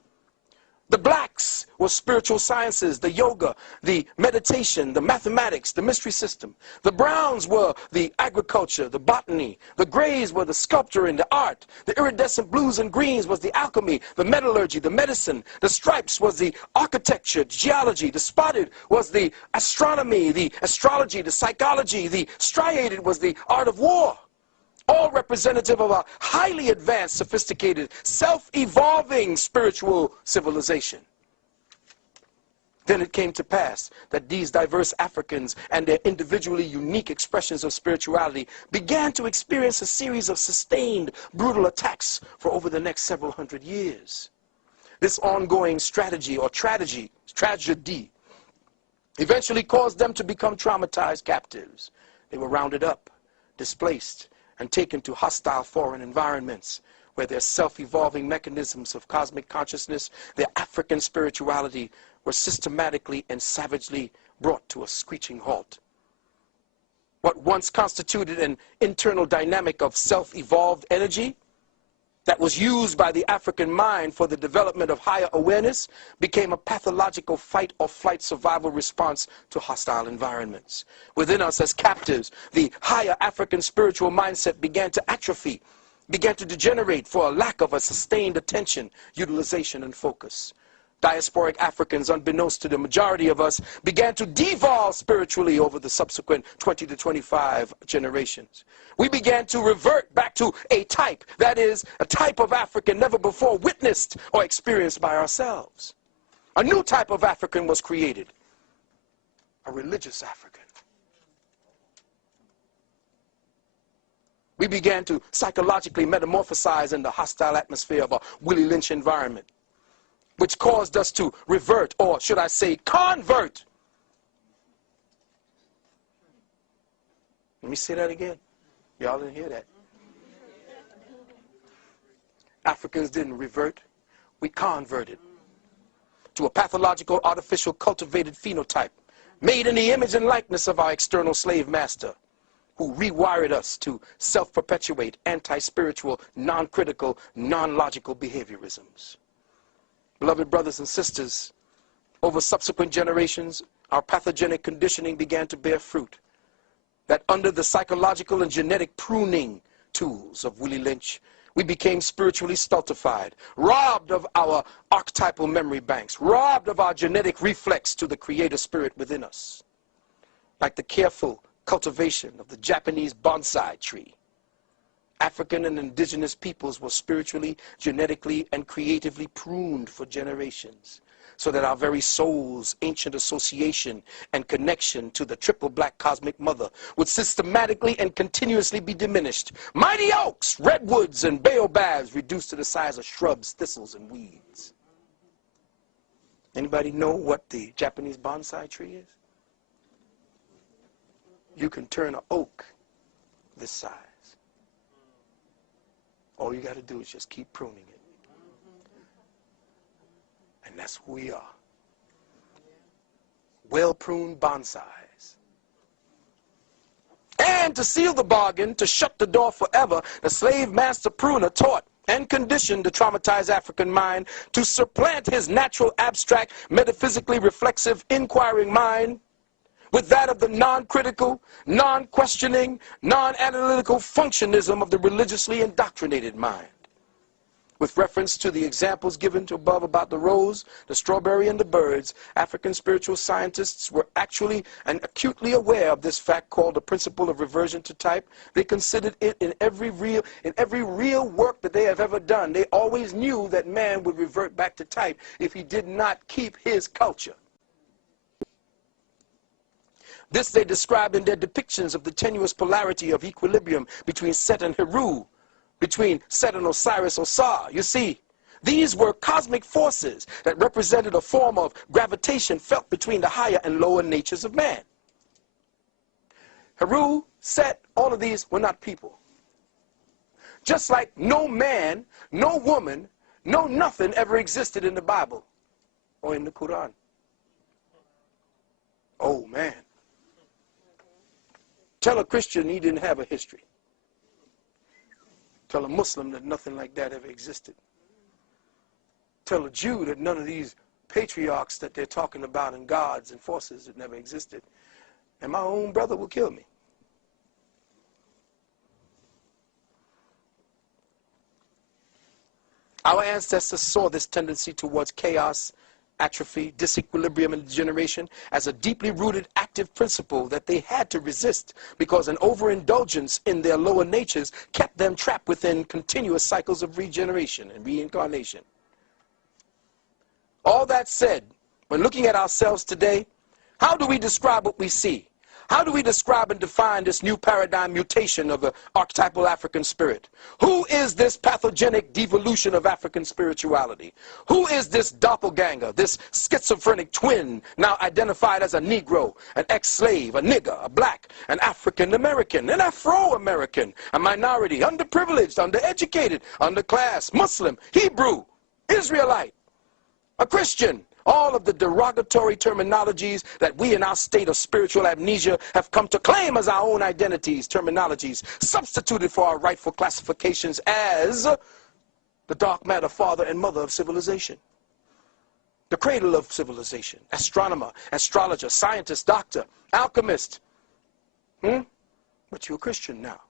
The blacks were spiritual sciences, the yoga, the meditation, the mathematics, the mystery system. The browns were the agriculture, the botany. The grays were the sculpture and the art. The iridescent blues and greens was the alchemy, the metallurgy, the medicine. The stripes was the architecture, geology. The spotted was the astronomy, the astrology, the psychology. The striated was the art of war. All representative of a highly advanced, sophisticated, self-evolving spiritual civilization. Then it came to pass that these diverse Africans and their individually unique expressions of spirituality began to experience a series of sustained, brutal attacks for over the next several hundred years. This ongoing strategy or tragedy eventually caused them to become traumatized captives. They were rounded up, displaced, and taken to hostile foreign environments where their self-evolving mechanisms of cosmic consciousness, their African spirituality, were systematically and savagely brought to a screeching halt. What once constituted an internal dynamic of self-evolved energy that was used by the African mind for the development of higher awareness became a pathological fight or flight survival response to hostile environments. Within us as captives, the higher African spiritual mindset began to atrophy, began to degenerate for a lack of a sustained attention, utilization, and focus. Diasporic Africans, unbeknownst to the majority of us, began to devolve spiritually over the subsequent 20 to 25 generations. We began to revert back to a type, that is, a type of African never before witnessed or experienced by ourselves. A new type of African was created, a religious African. We began to psychologically metamorphosize in the hostile atmosphere of a Willie Lynch environment, which caused us to revert, or should I say convert. Let me say that again. Y'all didn't hear that. Africans didn't revert. We converted to a pathological, artificial, cultivated phenotype made in the image and likeness of our external slave master, who rewired us to self-perpetuate, anti-spiritual, non-critical, non-logical behaviorisms. Beloved brothers and sisters, over subsequent generations, our pathogenic conditioning began to bear fruit. That under the psychological and genetic pruning tools of Willie Lynch, we became spiritually stultified, robbed of our archetypal memory banks, robbed of our genetic reflex to the creator spirit within us. like the careful cultivation of the Japanese bonsai tree. African and indigenous peoples were spiritually, genetically, and creatively pruned for generations, so that our very soul's ancient association and connection to the triple black cosmic mother would systematically and continuously be diminished. Mighty oaks, redwoods, and baobabs reduced to the size of shrubs, thistles, and weeds. Anybody know what the Japanese bonsai tree is? You can turn an oak this size. All you got to do is just keep pruning it. And that's who we are. Well-pruned bonsais. And to seal the bargain, to shut the door forever, the slave master pruner taught and conditioned the traumatized African mind to supplant his natural, abstract, metaphysically reflexive, inquiring mind with that of the non-critical, non-questioning, non-analytical functionism of the religiously indoctrinated mind. With reference to the examples given above about the rose, the strawberry, and the birds, African spiritual scientists were actually and acutely aware of this fact called the principle of reversion to type. They considered it in every real work that they have ever done. They always knew that man would revert back to type if he did not keep his culture. This they described in their depictions of the tenuous polarity of equilibrium between Set and Heru, between Set and Osiris Osar. You see, these were cosmic forces that represented a form of gravitation felt between the higher and lower natures of man. Heru, Set, all of these were not people. Just like no man, no woman, no nothing ever existed in the Bible or in the Quran. Oh, man. Tell a Christian he didn't have a history. Tell a Muslim that nothing like that ever existed. Tell a Jew that none of these patriarchs that they're talking about and gods and forces that never existed. And my own brother will kill me. Our ancestors saw this tendency towards chaos, atrophy, disequilibrium, and degeneration as a deeply rooted active principle that they had to resist because an overindulgence in their lower natures kept them trapped within continuous cycles of regeneration and reincarnation. All that said, when looking at ourselves today, how do we describe what we see? How do we describe and define this new paradigm mutation of the archetypal African spirit? Who is this pathogenic devolution of African spirituality? Who is this doppelganger, this schizophrenic twin now identified as a Negro, an ex-slave, a nigger, a black, an African-American, an Afro-American, a minority, underprivileged, undereducated, underclass, Muslim, Hebrew, Israelite, a Christian? All of the derogatory terminologies that we in our state of spiritual amnesia have come to claim as our own identities, terminologies, substituted for our rightful classifications as the dark matter father and mother of civilization, the cradle of civilization, astronomer, astrologer, scientist, doctor, alchemist. But you're a Christian now.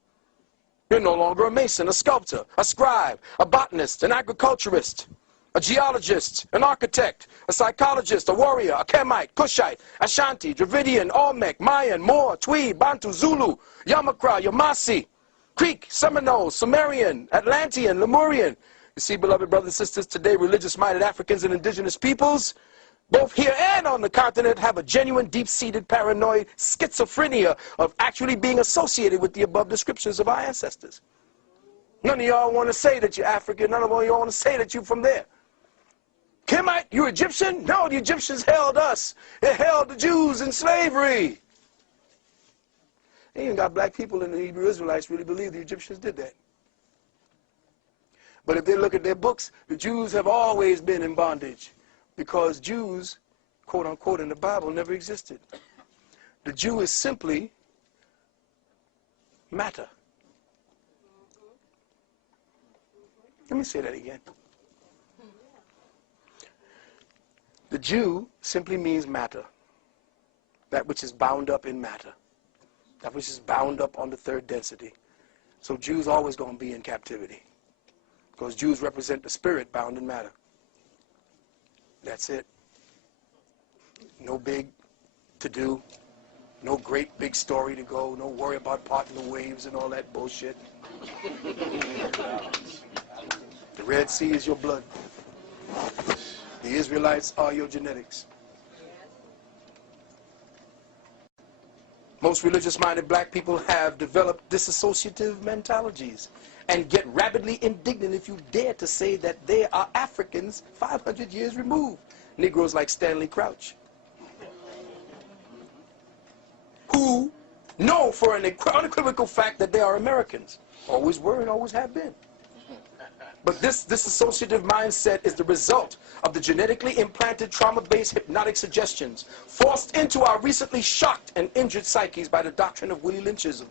You're no longer a mason, a sculptor, a scribe, a botanist, an agriculturist, a geologist, an architect, a psychologist, a warrior, a Kemite, Kushite, Ashanti, Dravidian, Olmec, Mayan, Moor, Twi, Bantu, Zulu, Yamakra, Yamasi, Creek, Seminole, Sumerian, Atlantean, Lemurian. You see, beloved brothers and sisters, today religious-minded Africans and indigenous peoples, both here and on the continent, have a genuine, deep-seated paranoid schizophrenia of actually being associated with the above descriptions of our ancestors. None of y'all want to say that you're African. None of y'all want to say that you're from there. Kemite, you Egyptian? No, the Egyptians held us. They held the Jews in slavery. They even got black people in the Hebrew Israelites really believe the Egyptians did that. But if they look at their books, the Jews have always been in bondage because Jews, quote unquote, in the Bible never existed. The Jew is simply matter. Let me say that again. The Jew simply means matter, that which is bound up in matter, that which is bound up on the third density. So Jews always going to be in captivity because Jews represent the spirit bound in matter. That's it. No big to do, No great big story to go. No worry about parting the waves and all that bullshit. The Red Sea is your blood. The Israelites are your genetics. Most religious-minded black people have developed disassociative mentalities and get rabidly indignant if you dare to say that they are Africans 500 years removed. Negroes like Stanley Crouch, who know for an unequivocal fact that they are Americans. Always were and always have been. But this dissociative mindset is the result of the genetically implanted trauma-based hypnotic suggestions forced into our recently shocked and injured psyches by the doctrine of Willie Lynchism.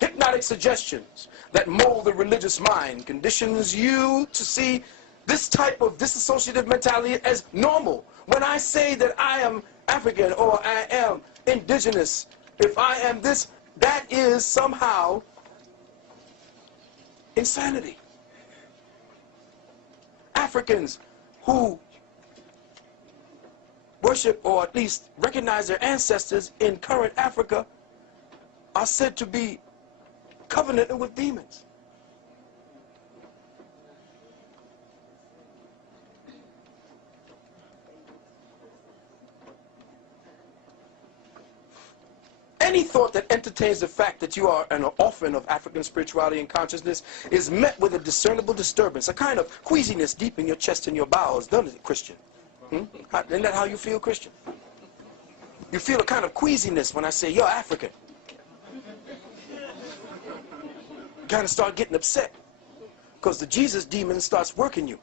Hypnotic suggestions that mold the religious mind conditions you to see this type of dissociative mentality as normal. When I say that I am African or I am indigenous, if I am this, that is somehow insanity. Africans who worship or at least recognize their ancestors in current Africa are said to be covenanted with demons. Any thought that entertains the fact that you are an orphan of African spirituality and consciousness is met with a discernible disturbance, a kind of queasiness deep in your chest and your bowels, doesn't it, Christian? Isn't that how you feel, Christian? You feel a kind of queasiness when I say you're African. You kind of start getting upset because the Jesus demon starts working you.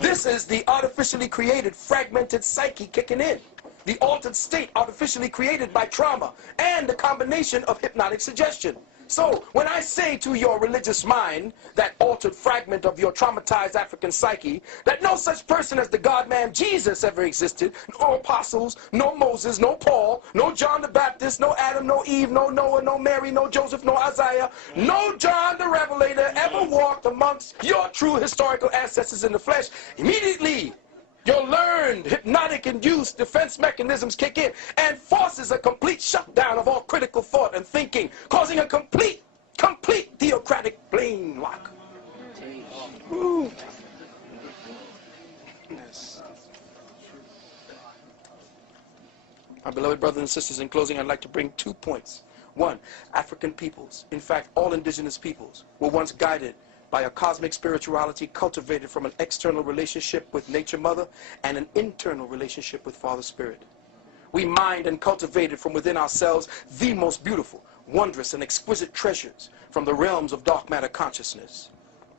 This is the artificially created, fragmented psyche kicking in. The altered state artificially created by trauma and the combination of hypnotic suggestion. So when I say to your religious mind, that altered fragment of your traumatized African psyche, that no such person as the God-man Jesus ever existed, no apostles, no Moses, no Paul, no John the Baptist, no Adam, no Eve, no Noah, no Mary, no Joseph, no Isaiah, no John the Revelator ever walked amongst your true historical ancestors in the flesh, immediately your learned, hypnotic-induced defense mechanisms kick in and forces a complete shutdown of all critical thought and thinking, causing a complete theocratic brain lock. Ooh. Yes. My beloved brothers and sisters, in closing, I'd like to bring 2 points. One, African peoples, in fact, all indigenous peoples, were once guided by a cosmic spirituality cultivated from an external relationship with Nature Mother and an internal relationship with Father Spirit. We mined and cultivated from within ourselves the most beautiful, wondrous, and exquisite treasures from the realms of dark matter consciousness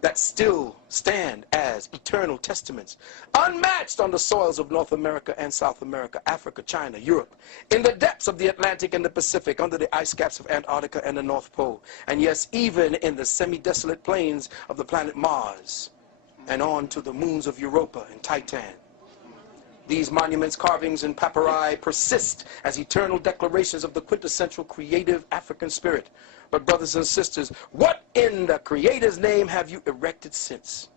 that still stand as eternal testaments, unmatched on the soils of North America and South America, Africa, China, Europe, in the depths of the Atlantic and the Pacific, under the ice caps of Antarctica and the North Pole, and yes, even in the semi-desolate plains of the planet Mars, and on to the moons of Europa and Titan. These monuments, carvings, and papyri persist as eternal declarations of the quintessential creative African spirit. But brothers and sisters, what in the Creator's name have you erected since?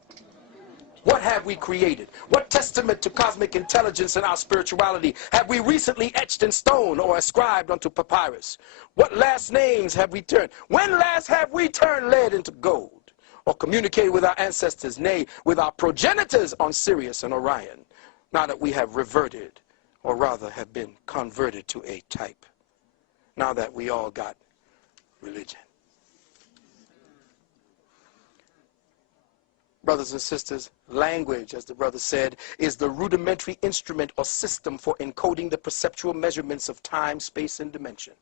What have we created? What testament to cosmic intelligence and our spirituality have we recently etched in stone or ascribed unto papyrus? What last names have we turned? When last have we turned lead into gold? Or communicated with our ancestors, nay, with our progenitors on Sirius and Orion? Now that we have reverted, or rather have been converted to a type. Now that we all got religion. Brothers and sisters, language, as the brother said, is the rudimentary instrument or system for encoding the perceptual measurements of time, space, and dimension.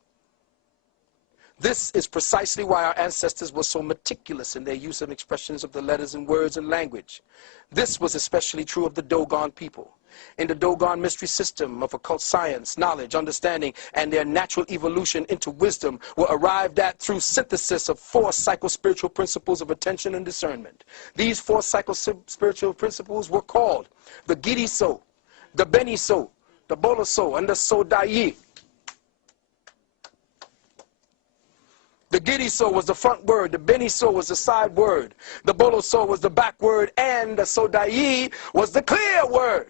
This is precisely why our ancestors were so meticulous in their use of expressions of the letters and words and language. This was especially true of the Dogon people. In the Dogon mystery system of occult science, knowledge, understanding, and their natural evolution into wisdom were arrived at through synthesis of 4 psycho-spiritual principles of attention and discernment. These 4 psycho-spiritual principles were called the Giri-so, the Beni-so, the Bolo-so, and the So-dai. The Giri-so was the front word, the Beni-so was the side word, the Bolo-so was the back word, and the So-dai was the clear word.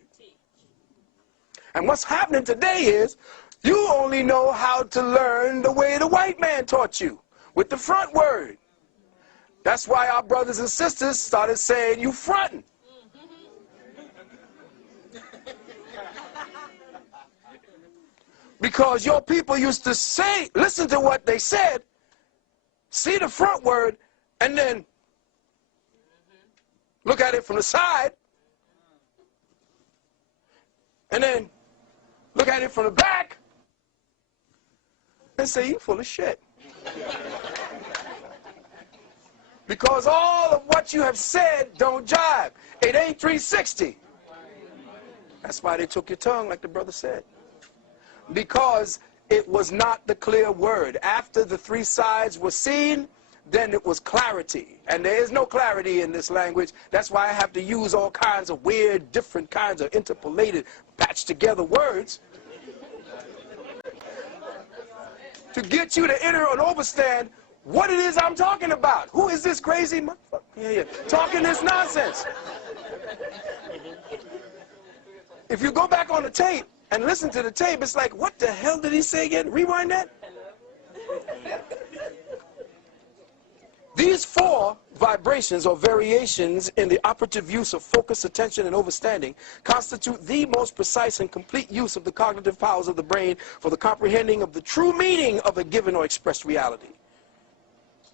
And what's happening today is, You only know how to learn the way the white man taught you, with the front word. That's why our brothers and sisters started saying, you fronting. Because your people used to say, listen to what they said, see the front word, and then look at it from the side, and then look at it from the back, and say, you full of shit. Because all of what you have said don't jive. It ain't 360. That's why they took your tongue, like the brother said. Because it was not the clear word. After the three sides were seen, then it was clarity. And there is no clarity in this language. That's why I have to use all kinds of weird, different kinds of interpolated, patched together words to get you to enter and understand what it is I'm talking about. Who is this crazy motherfucker talking this nonsense? If you go back on the tape and listen to the tape, it's like, what the hell did he say again? Rewind that. These four vibrations or variations in the operative use of focus, attention, and understanding constitute the most precise and complete use of the cognitive powers of the brain for the comprehending of the true meaning of a given or expressed reality.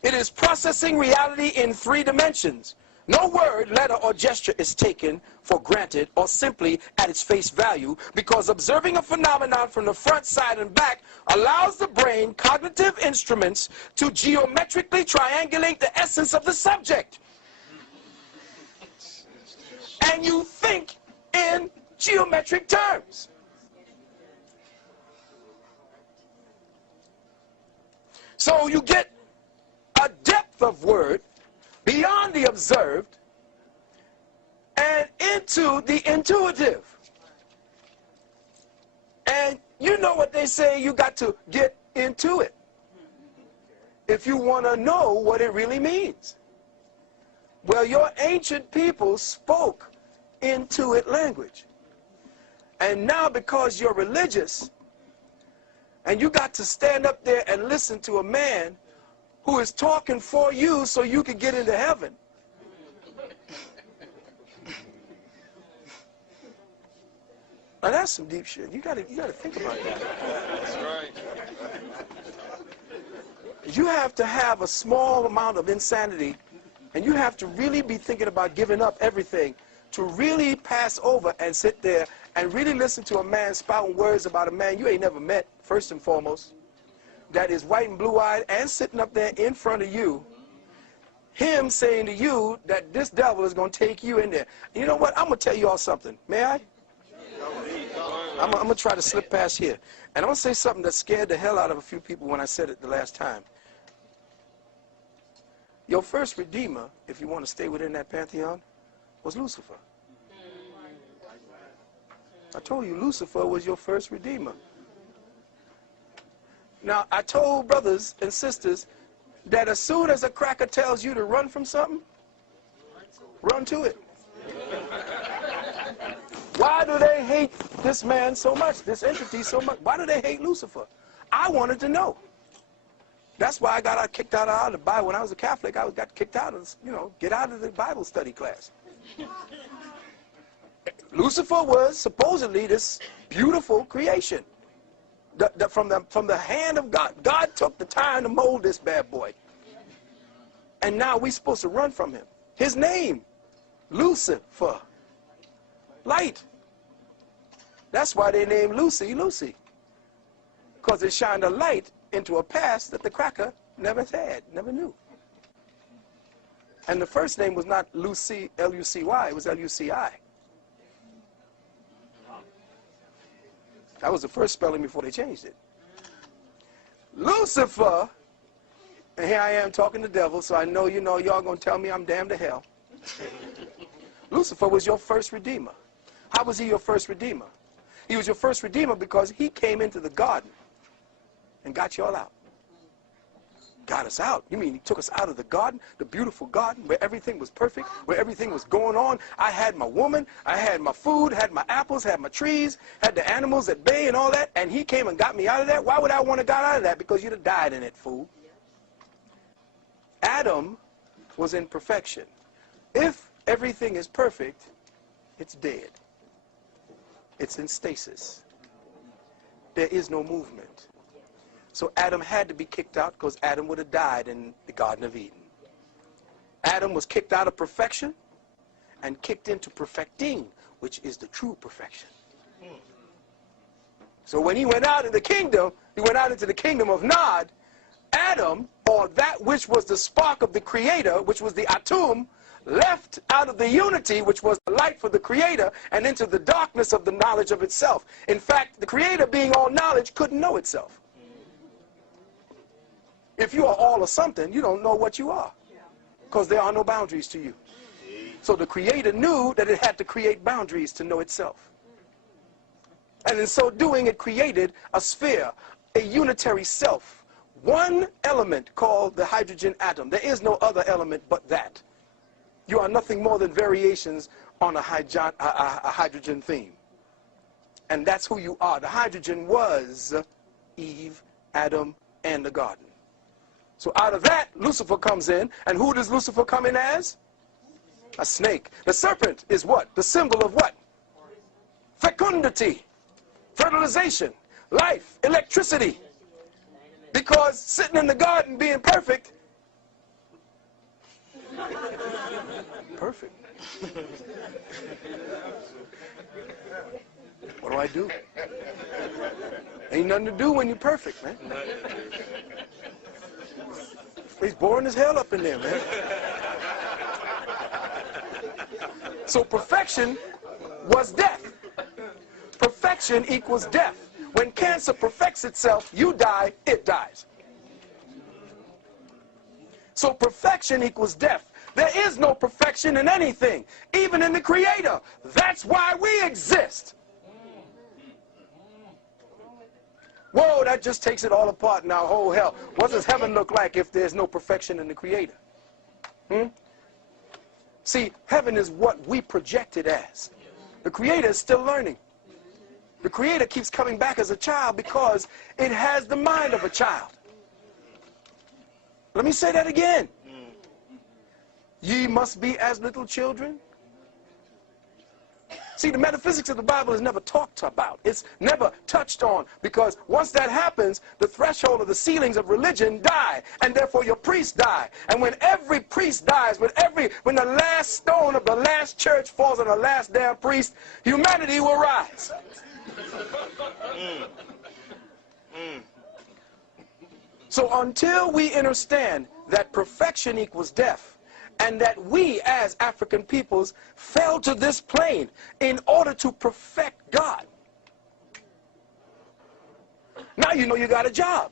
It is processing reality in 3 dimensions. No word, letter, or gesture is taken for granted or simply at its face value, because observing a phenomenon from the front, side, and back allows the brain cognitive instruments to geometrically triangulate the essence of the subject. And you think in geometric terms. So you get a depth of word beyond the observed and into the intuitive. And you know what they say, you got to get into it if you want to know what it really means. Well, your ancient people spoke intuit language. And now because you're religious and you got to stand up there and listen to a man who is talking for you so you can get into heaven. Now that's some deep shit. You gotta think about that. That's right. You have to have a small amount of insanity, and you have to really be thinking about giving up everything to really pass over and sit there and really listen to a man spouting words about a man you ain't never met, first and foremost, that is white and blue-eyed and sitting up there in front of you, him saying to you that this devil is going to take you in there. You know what? I'm going to tell you all something. May I? I'm going to try to slip past here. And I'm going to say something that scared the hell out of a few people when I said it the last time. Your first redeemer, if you want to stay within that pantheon, was Lucifer. I told you Lucifer was your first redeemer. Now, I told brothers and sisters that as soon as a cracker tells you to run from something, run to it. Why do they hate this man so much, this entity so much? Why do they hate Lucifer? I wanted to know. That's why I got kicked out of the Bible. When I was a Catholic, I got kicked out of, get out of the Bible study class. Lucifer was supposedly this beautiful creation. From the hand of God. God took the time to mold this bad boy. And now we're supposed to run from him. His name, Lucifer. Light. That's why they named Lucy, Lucy. Because it shined a light into a past that the cracker never had, never knew. And the first name was not Lucy, L-U-C-Y, it was L-U-C-I. That was the first spelling before they changed it. Lucifer, and here I am talking to the devil, so I know y'all going to tell me I'm damned to hell. Lucifer was your first redeemer. How was he your first redeemer? He was your first redeemer because he came into the garden and got you all out. Got us out. You mean he took us out of the garden, the beautiful garden where everything was perfect, where everything was going on? I had my woman, I had my food, had my apples, had my trees, had the animals at bay and all that, and he came and got me out of that? Why would I want to get out of that? Because you'd have died in it, fool. Adam was in perfection. If everything is perfect, it's dead. It's in stasis. There is no movement. So Adam had to be kicked out because Adam would have died in the Garden of Eden. Adam was kicked out of perfection and kicked into perfecting, which is the true perfection. So when he went out in the kingdom, he went out into the kingdom of Nod. Adam, or that which was the spark of the Creator, which was the atom, left out of the unity, which was the light for the Creator, and into the darkness of the knowledge of itself. In fact, the Creator, being all knowledge, couldn't know itself. If you are all or something, you don't know what you are, because there are no boundaries to you. So the Creator knew that it had to create boundaries to know itself. And in so doing, it created a sphere, a unitary self, one element called the hydrogen atom. There is no other element but that. You are nothing more than variations on a hydrogen theme. And that's who you are. The hydrogen was Eve, Adam, and the garden. So out of that, Lucifer comes in. And who does Lucifer come in as? A snake. The serpent is what? The symbol of what? Fecundity, fertilization, life, electricity. Because sitting in the garden being perfect, perfect. What do I do? Ain't nothing to do when you're perfect, man. It's boring as hell up in there, man. So perfection was death. Perfection equals death. When cancer perfects itself, you die, it dies. So perfection equals death. There is no perfection in anything, even in the Creator. That's why we exist. Whoa, that just takes it all apart now. Oh, hell. What does heaven look like if there's no perfection in the Creator? See, heaven is what we project it as. The Creator is still learning. The Creator keeps coming back as a child because it has the mind of a child. Let me say that again. Ye must be as little children. See, the metaphysics of the Bible is never talked about. It's never touched on, because once that happens, the threshold of the ceilings of religion die, and therefore your priests die. And when every priest dies, when the last stone of the last church falls on the last damn priest, humanity will rise. So until we understand that perfection equals death, and that we as African peoples fell to this plane in order to perfect God. Now you know you got a job.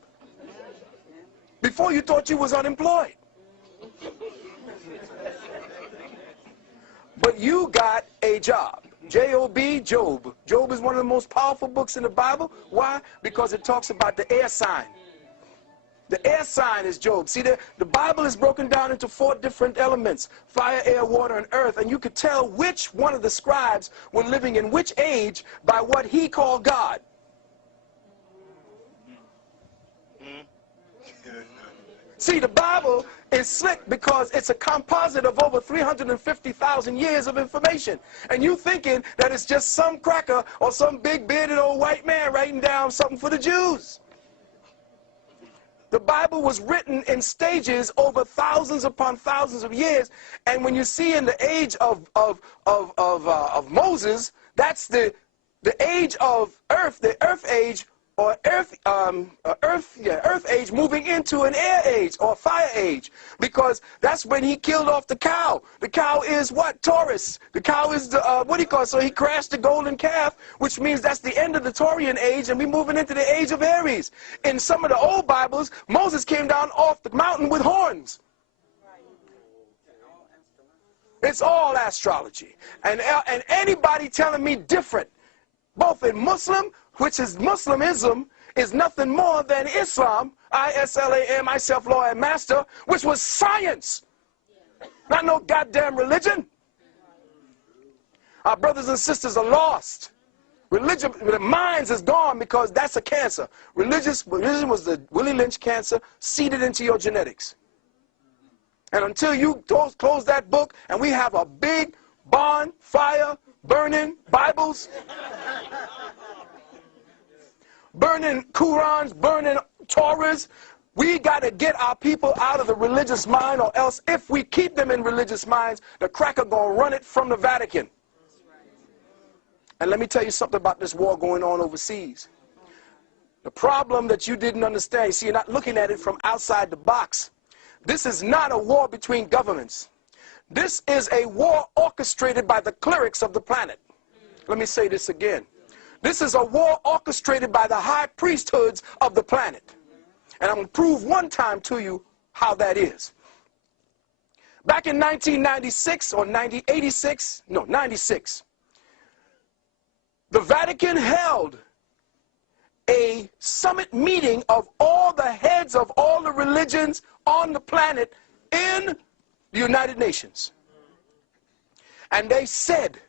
Before you thought you was unemployed. But you got a job. J-O-B, Job. Job is one of the most powerful books in the Bible. Why? Because it talks about the air sign. The air sign is Job. See, the Bible is broken down into 4 different elements: fire, air, water, and earth. And you could tell which one of the scribes were living in which age by what he called God. See, the Bible is slick because it's a composite of over 350,000 years of information. And you thinking that it's just some cracker or some big bearded old white man writing down something for the Jews. The Bible was written in stages over thousands upon thousands of years, and when you see in the age of Moses, that's the age of earth, the earth age, or earth age moving into an air age or fire age, because that's when he killed off the cow. The cow is what? Taurus. The cow is the what do you call it? So he crashed the golden calf, which means that's the end of the Taurian age, and we're moving into the age of Aries. In some of the old Bibles, Moses came down off the mountain with horns. It's all astrology, and anybody telling me different, both in Muslim, which is Muslimism, is nothing more than Islam, I-S-L-A-M, myself, Lord and Master, which was science, not no goddamn religion. Our brothers and sisters are lost. Religion, the minds is gone because that's a cancer. Religion was the Willie Lynch cancer seeded into your genetics. And until you close that book and we have a big bonfire burning Bibles, burning Qurans, burning Torahs, we got to get our people out of the religious mind, or else if we keep them in religious minds, the cracker going to run it from the Vatican. And let me tell you something about this war going on overseas. The problem that you didn't understand, you see, you're not looking at it from outside the box. This is not a war between governments. This is a war orchestrated by the clerics of the planet. Let me say this again. This is a war orchestrated by the high priesthoods of the planet. And I'm going to prove one time to you how that is. Back in 1996 or 96, the Vatican held a summit meeting of all the heads of all the religions on the planet in the United Nations. And they said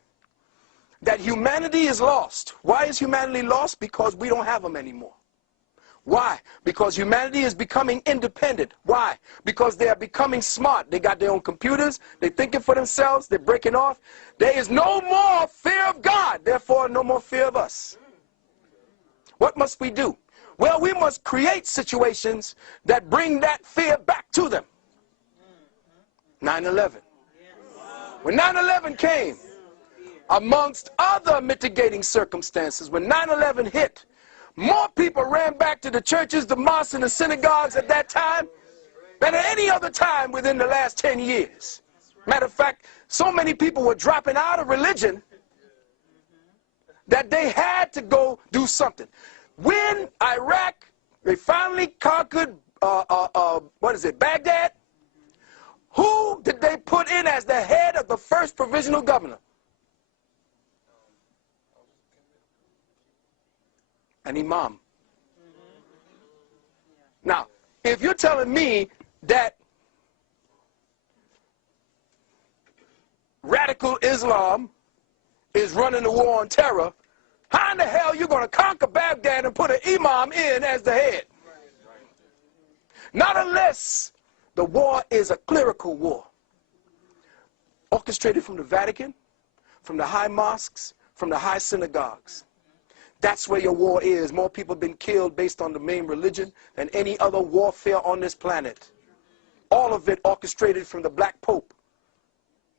that humanity is lost. Why is humanity lost? Because we don't have them anymore. Why? Because humanity is becoming independent. Why? Because they are becoming smart. They got their own computers. They're thinking for themselves. They're breaking off. There is no more fear of God. Therefore, no more fear of us. What must we do? Well, we must create situations that bring that fear back to them. 9/11. When 9/11 came, amongst other mitigating circumstances, when 9/11 hit, more people ran back to the churches, the mosques, and the synagogues at that time than at any other time within the last 10 years. Matter of fact, so many people were dropping out of religion that they had to go do something. When Iraq, they finally conquered, Baghdad, who did they put in as the head of the first provisional governor? An imam. Now, if you're telling me that radical Islam is running the war on terror, how in the hell are you going to conquer Baghdad and put an imam in as the head? Not unless the war is a clerical war, orchestrated from the Vatican, from the high mosques, from the high synagogues. That's where your war is. More people have been killed based on the main religion than any other warfare on this planet. All of it orchestrated from the Black Pope.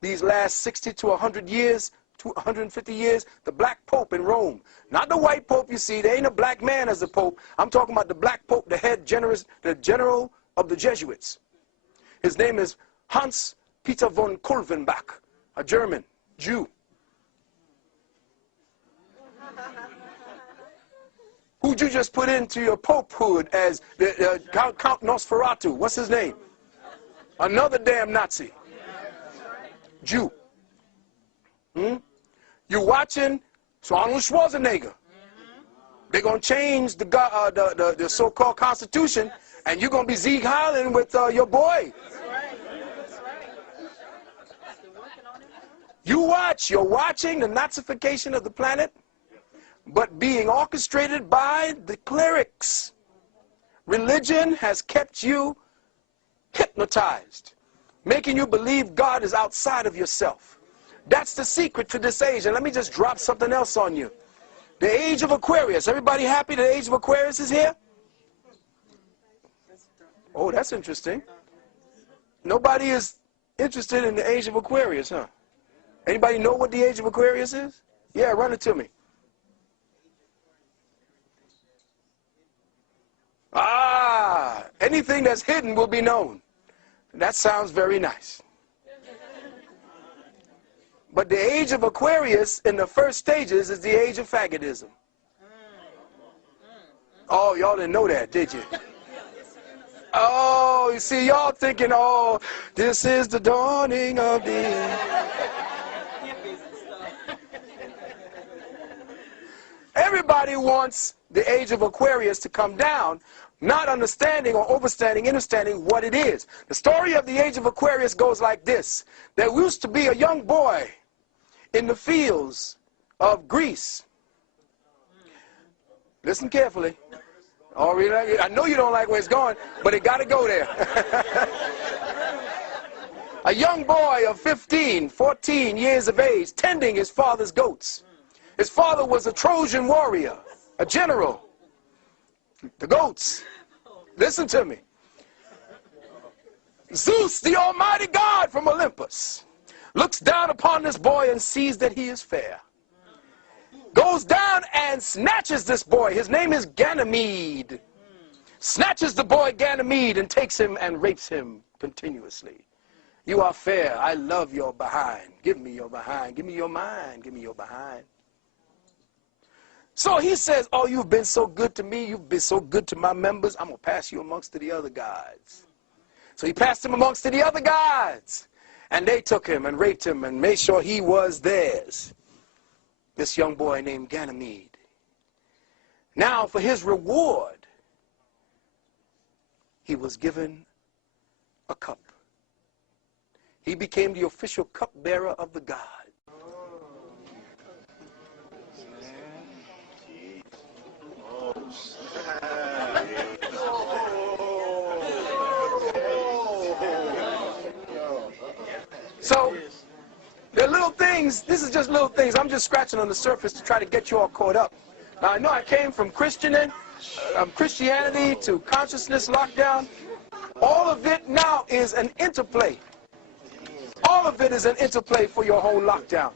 These last 60 to 100 years, to 150 years, the Black Pope in Rome. Not the white Pope, you see. There ain't a black man as a Pope. I'm talking about the Black Pope, the general of the Jesuits. His name is Hans Peter von Kulvenbach, a German Jew. Who'd you just put into your popehood as Count Nosferatu? What's his name? Another damn Nazi. Jew. You're watching Arnold Schwarzenegger. They're going to change the so-called Constitution, and you're going to be Zeke Highland with your boy. You're watching the Nazification of the planet, but being orchestrated by the clerics. Religion has kept you hypnotized, making you believe God is outside of yourself. That's the secret to this age. And let me just drop something else on you. The age of Aquarius. Everybody happy the age of Aquarius is here? Oh, that's interesting. Nobody is interested in the age of Aquarius, huh? Anybody know what the age of Aquarius is? Yeah, run it to me. Anything that's hidden will be known. That sounds very nice. But the age of Aquarius in the first stages is the age of faggotism. Oh, y'all didn't know that, did you? Oh, you see, y'all thinking, oh, this is the dawning of the end. Everybody wants the age of Aquarius to come down, not understanding or understanding what it is. The story of the age of Aquarius goes like this. There used to be a young boy in the fields of Greece. Listen carefully. Oh, really? I know you don't like where it's going, but it got to go there. A young boy of 15, 14 years of age, tending his father's goats. His father was a Trojan warrior, a general. The goats. Listen to me. Zeus, the almighty God from Olympus, looks down upon this boy and sees that he is fair. Goes down and snatches this boy. His name is Ganymede. Snatches the boy Ganymede and takes him and rapes him continuously. You are fair. I love your behind. Give me your behind. Give me your mind. Give me your behind. So he says, oh, you've been so good to me. You've been so good to my members. I'm going to pass you amongst the other gods. So he passed him amongst the other gods. And they took him and raped him and made sure he was theirs. This young boy named Ganymede. Now, for his reward, he was given a cup. He became the official cupbearer of the god. So, there are little things, this is just little things. I'm just scratching on the surface to try to get you all caught up. Now, I know I came from Christianity to consciousness lockdown. All of it now is an interplay. All of it is an interplay for your whole lockdown.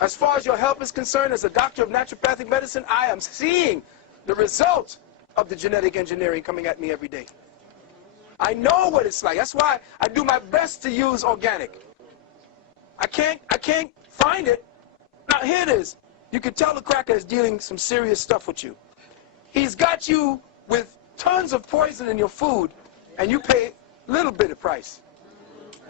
As far as your health is concerned, as a doctor of naturopathic medicine, I am seeing the result of the genetic engineering coming at me every day. I know what it's like. That's why I do my best to use organic. I can't find it. Now here it is. You can tell the cracker is dealing some serious stuff with you. He's got you with tons of poison in your food, and you pay a little bit of price.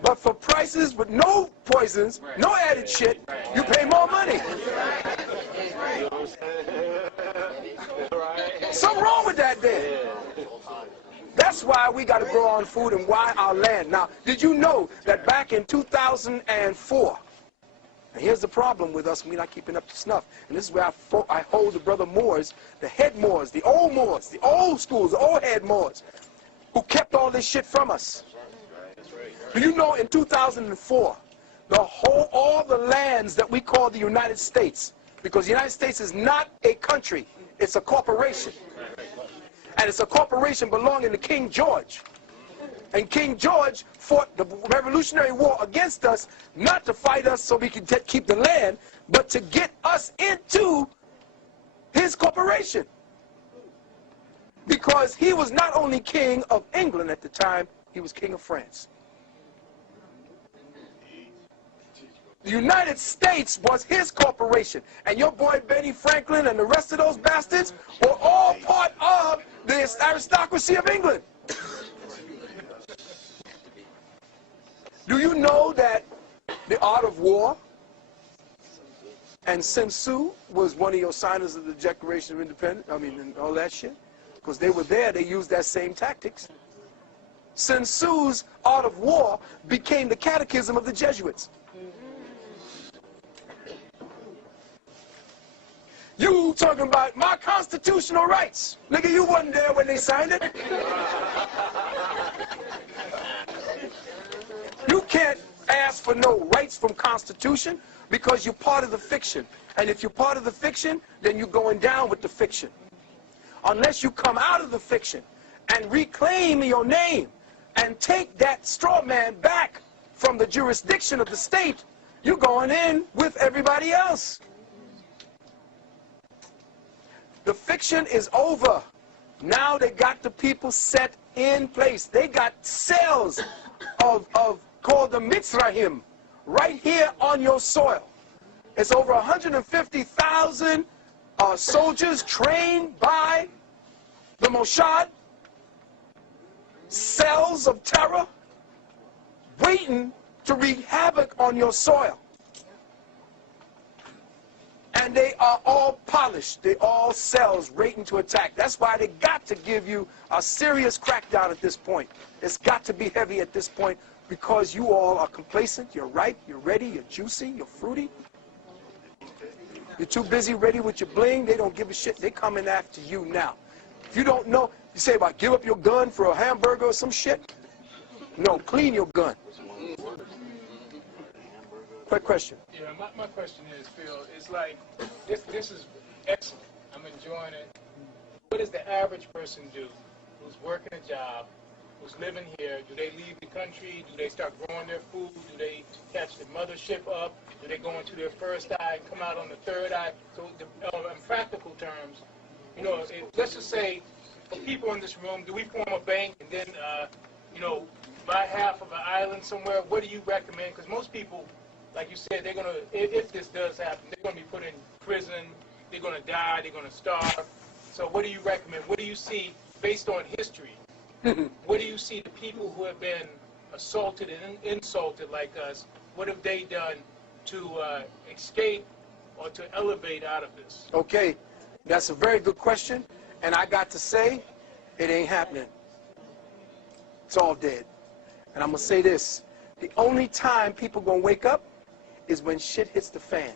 But for prices with no poisons, no added shit, you pay more money. Something wrong with that then. That's why we got to grow our own food and why our land. Now, did you know that back in 2004, and here's the problem with us, we're not keeping up to snuff. And this is where I hold the brother Moors, the head Moors, the old schools, the old head Moors, who kept all this shit from us. Do you know in 2004, all the lands that we call the United States, because the United States is not a country, it's a corporation. And it's a corporation belonging to King George. And King George fought the Revolutionary War against us, not to fight us so we could keep the land, but to get us into his corporation. Because he was not only king of England at the time, he was king of France. The United States was his corporation. And your boy Benny Franklin and the rest of those bastards were all part of the aristocracy of England. Do you know that the art of war and Sun Tzu was one of your signers of the Declaration of Independence? I mean, and all that shit? Because they were there, they used that same tactics. Sun Tzu's art of war became the catechism of the Jesuits. You talking about my constitutional rights. Nigga, you wasn't there when they signed it. You can't ask for no rights from Constitution because you're part of the fiction. And if you're part of the fiction, then you're going down with the fiction. Unless you come out of the fiction and reclaim your name and take that straw man back from the jurisdiction of the state, you're going in with everybody else. The fiction is over. Now they got the people set in place. They got cells called the Mitzrayim right here on your soil. It's over 150,000 soldiers trained by the Mossad, cells of terror, waiting to wreak havoc on your soil. And they are all polished. They all cells rating to attack. That's why they got to give you a serious crackdown at this point. It's got to be heavy at this point because you all are complacent, you're ripe, you're ready, you're juicy, you're fruity. You're too busy ready with your bling. They don't give a shit. They're coming after you now. If you don't know, you say about give up your gun for a hamburger or some shit. No, clean your gun. Quick question. Yeah, my question is, Phil, it's like, this is excellent. I'm enjoying it. What does the average person do who's working a job, who's living here? Do they leave the country? Do they start growing their food? Do they catch the mothership up? Do they go into their first eye and come out on the third eye? So in practical terms, you know, let's just say for people in this room, do we form a bank and then, you know, buy half of an island somewhere? What do you recommend? Because most people, like you said, they're going to, if this does happen, they're going to be put in prison, they're going to die, they're going to starve. So what do you recommend? What do you see based on history? What do you see the people who have been assaulted and insulted like us, what have they done to escape or to elevate out of this? Okay, that's a very good question. And I got to say, it ain't happening. It's all dead. And I'm going to say this. The only time people going to wake up is when shit hits the fan.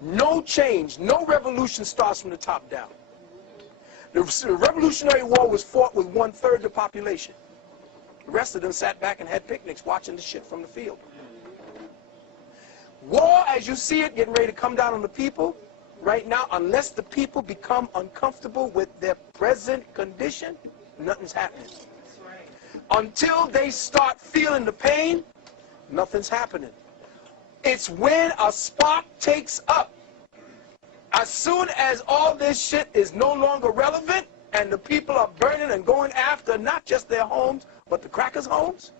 No change, no revolution starts from the top down. The Revolutionary War was fought with 1/3 the population. The rest of them sat back and had picnics watching the shit from the field. War, as you see it, getting ready to come down on the people right now, unless the people become uncomfortable with their present condition, nothing's happening. Until they start feeling the pain, nothing's happening. It's when a spark takes up. As soon as all this shit is no longer relevant and the people are burning and going after not just their homes, but the crackers' homes,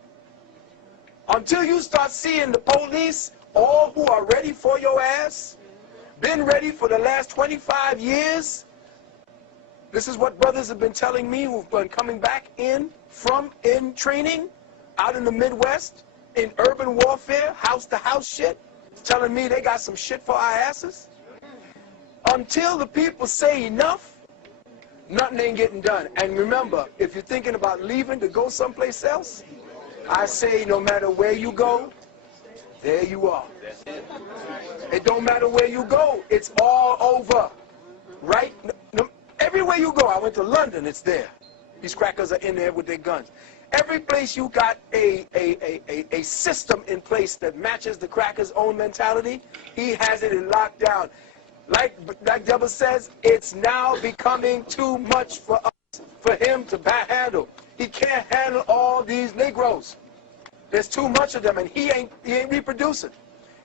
until you start seeing the police, all who are ready for your ass, been ready for the last 25 years. This is what brothers have been telling me who've been coming back in training out in the Midwest, in urban warfare, house-to-house shit, telling me they got some shit for our asses. Until the people say enough, nothing ain't getting done. And remember, if you're thinking about leaving to go someplace else, I say no matter where you go, there you are. It don't matter where you go, it's all over. Right? Everywhere you go, I went to London, it's there. These crackers are in there with their guns. Every place you got a system in place that matches the cracker's own mentality, he has it in lockdown. Like Deborah says, it's now becoming too much for us, for him to handle. He can't handle all these Negroes. There's too much of them, and he ain't reproducing.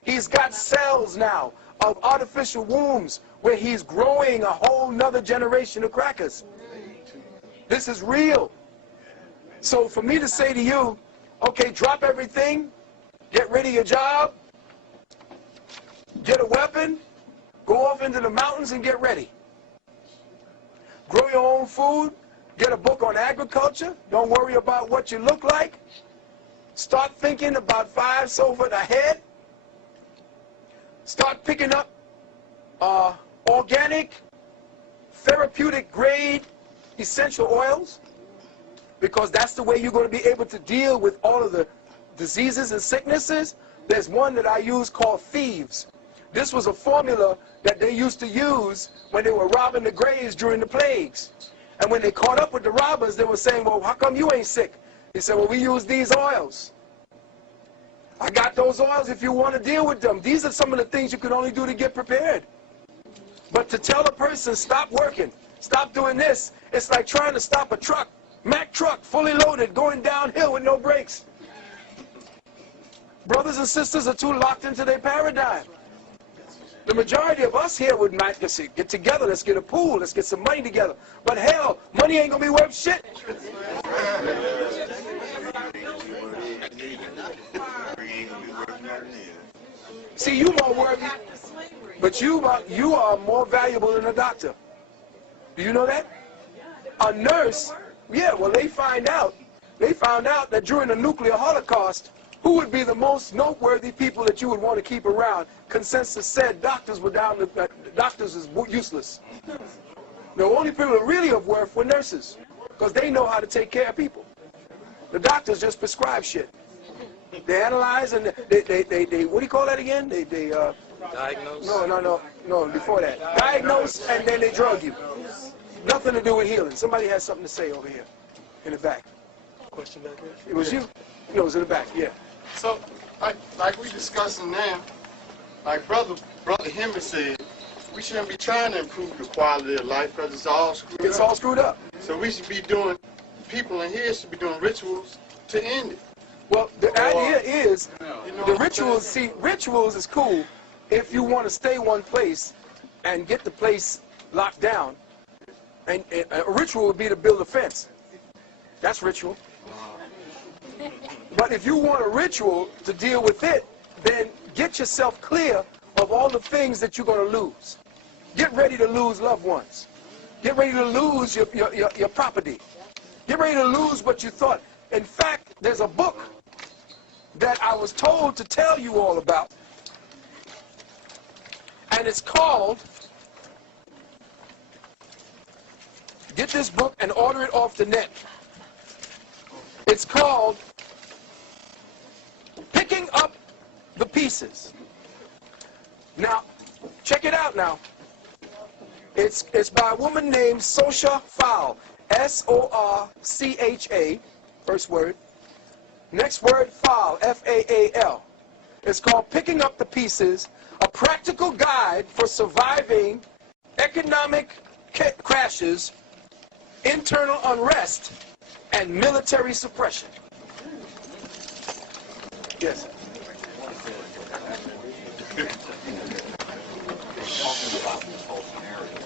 He's got cells now of artificial wombs where he's growing a whole nother generation of crackers. This is real. So for me to say to you, okay, drop everything, get rid of your job, get a weapon, go off into the mountains and get ready. Grow your own food, get a book on agriculture, don't worry about what you look like. Start thinking about 5 foot ahead. Start picking up organic, therapeutic grade essential oils, because that's the way you're going to be able to deal with all of the diseases and sicknesses. There's one that I use called Thieves. This was a formula that they used to use when they were robbing the graves during the plagues. And when they caught up with the robbers, they were saying, well, how come you ain't sick? He said, well, we use these oils. I got those oils if you want to deal with them. These are some of the things you can only do to get prepared. But to tell a person, stop working, stop doing this, it's like trying to stop a truck, Mack truck, fully loaded, going downhill with no brakes. Brothers and sisters are too locked into their paradigm. The majority of us here would not just get together, let's get a pool, let's get some money together. But hell, money ain't going to be worth shit. See, you more worthy, but you are more valuable than a doctor. Do you know that? A nurse, yeah, well, they found out that during the nuclear holocaust, Who would be the most noteworthy people that you would want to keep around? Consensus said doctors were doctors is useless. The only people really of worth were nurses, because they know how to take care of people. The doctors just prescribe shit. They analyze and they what do you call that again? They diagnose? No, before that. Diagnose and then they drug you. Nothing to do with healing. Somebody has something to say over here in the back. Question back there? It was you? No, it was in the back, yeah. So, like we discussing now, like Brother Henry said, we shouldn't be trying to improve the quality of life because it's all screwed up. It's all screwed up. So we should be doing, people in here should be doing rituals to end it. Well, the idea is, You know the what I'm rituals, saying? see, rituals is cool if you want to stay one place and get the place locked down. And a ritual would be to build a fence. That's ritual. But if you want a ritual to deal with it, then get yourself clear of all the things that you're going to lose. Get ready to lose loved ones. Get ready to lose your property. Get ready to lose what you thought. In fact, there's a book that I was told to tell you all about. And it's called, get this book and order it off the net. It's called Picking Up the Pieces. Now, check it out now. It's by a woman named Sorcha Faal. S-O-R-C-H-A, first word. Next word, Faal, F-A-A-L. It's called Picking Up the Pieces, a practical guide for surviving economic crashes, internal unrest, and military suppression. Yes.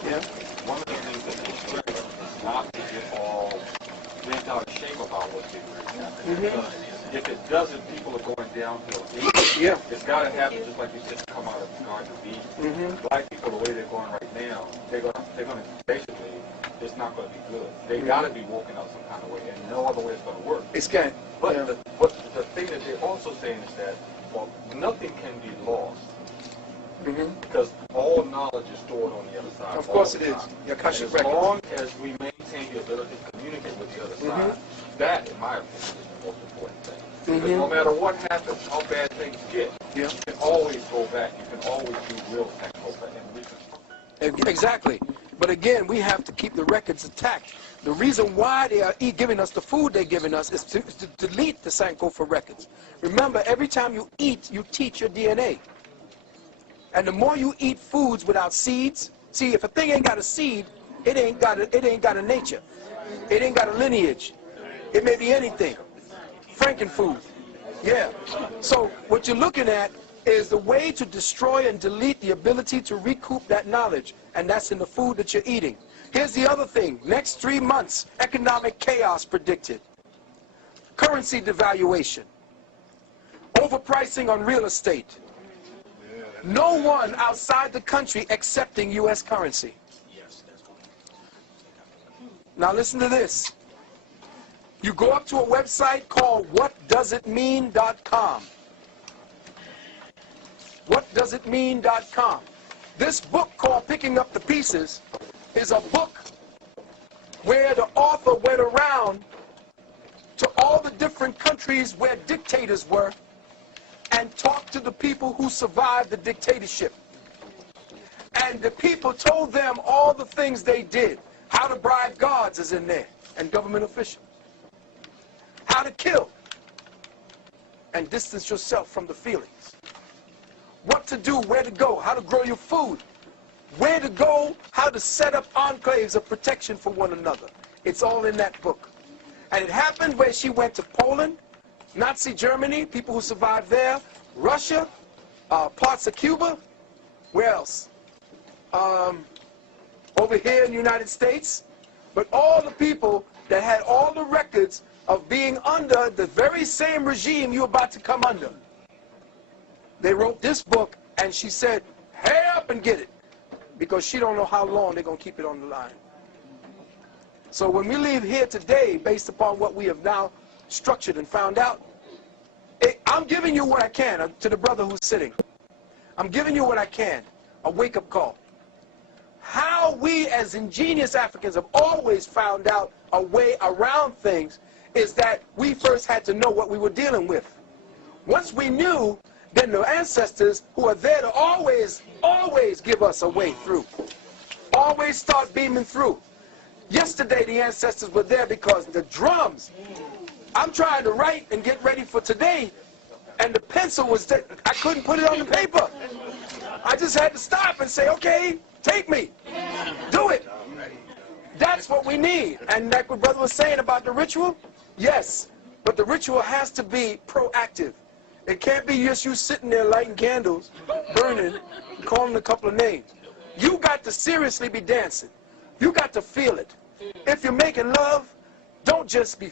Yeah. One of the things that is critical is not to get all bent out of shape about what's getting ready to happen. Because if it doesn't, people are going downhill. Yeah. It's got to happen just like you said, to come out of the Garden of Eden. Black people, the way they're going right now, they're going to basically, it's not going to be good. They got to be woken up some kind of way, and no other way is going to work. It's can't. But the thing that they're also saying is that, well, nothing can be lost. Because all knowledge is stored on the other side. Of course it is. Your Akashic records. As long as we maintain the ability to communicate with the other side, that, in my opinion, is the most important thing. Because no matter what happens, how bad things get, you can always go back. You can always do real technical and reconstruct. Exactly. But again, we have to keep the records intact. The reason why they are giving us the food they're giving us is to delete the Sankofa records. Remember, every time you eat, you teach your DNA. And the more you eat foods without seeds, see, if a thing ain't got a seed, it ain't got a nature. It ain't got a lineage. It may be anything. Frankenfood. Yeah. So what you're looking at is the way to destroy and delete the ability to recoup that knowledge. And that's in the food that you're eating. Here's the other thing. Next 3 months, economic chaos predicted. Currency devaluation. Overpricing on real estate. No one outside the country accepting U.S. currency. Now listen to this. You go up to a website called whatdoesitmean.com. Whatdoesitmean.com. This book called Picking Up the Pieces is a book where the author went around to all the different countries where dictators were and talked to the people who survived the dictatorship. And the people told them all the things they did. How to bribe guards is in there, and government officials. How to kill and distance yourself from the feelings. What to do, where to go, how to grow your food. Where to go, how to set up enclaves of protection for one another. It's all in that book. And it happened where she went to Poland, Nazi Germany, people who survived there, Russia, parts of Cuba, where else? Over here in the United States. But all the people that had all the records of being under the very same regime you're about to come under. They wrote this book, and she said, hurry up and get it, because she don't know how long they're going to keep it on the line. So when we leave here today, based upon what we have now structured and found out, I'm giving you what I can to the brother who's sitting. I'm giving you what I can, a wake-up call. How we as ingenious Africans have always found out a way around things is that we first had to know what we were dealing with. Once we knew, then the ancestors who are there to always give us a way through. Always start beaming through. Yesterday the ancestors were there because the drums, I'm trying to write and get ready for today, and the pencil was there. I couldn't put it on the paper. I just had to stop and say, okay, take me. Do it. That's what we need. And like what brother was saying about the ritual, yes, but the ritual has to be proactive. It can't be just you sitting there lighting candles, burning, calling a couple of names. You got to seriously be dancing. You got to feel it. If you're making love, don't just be...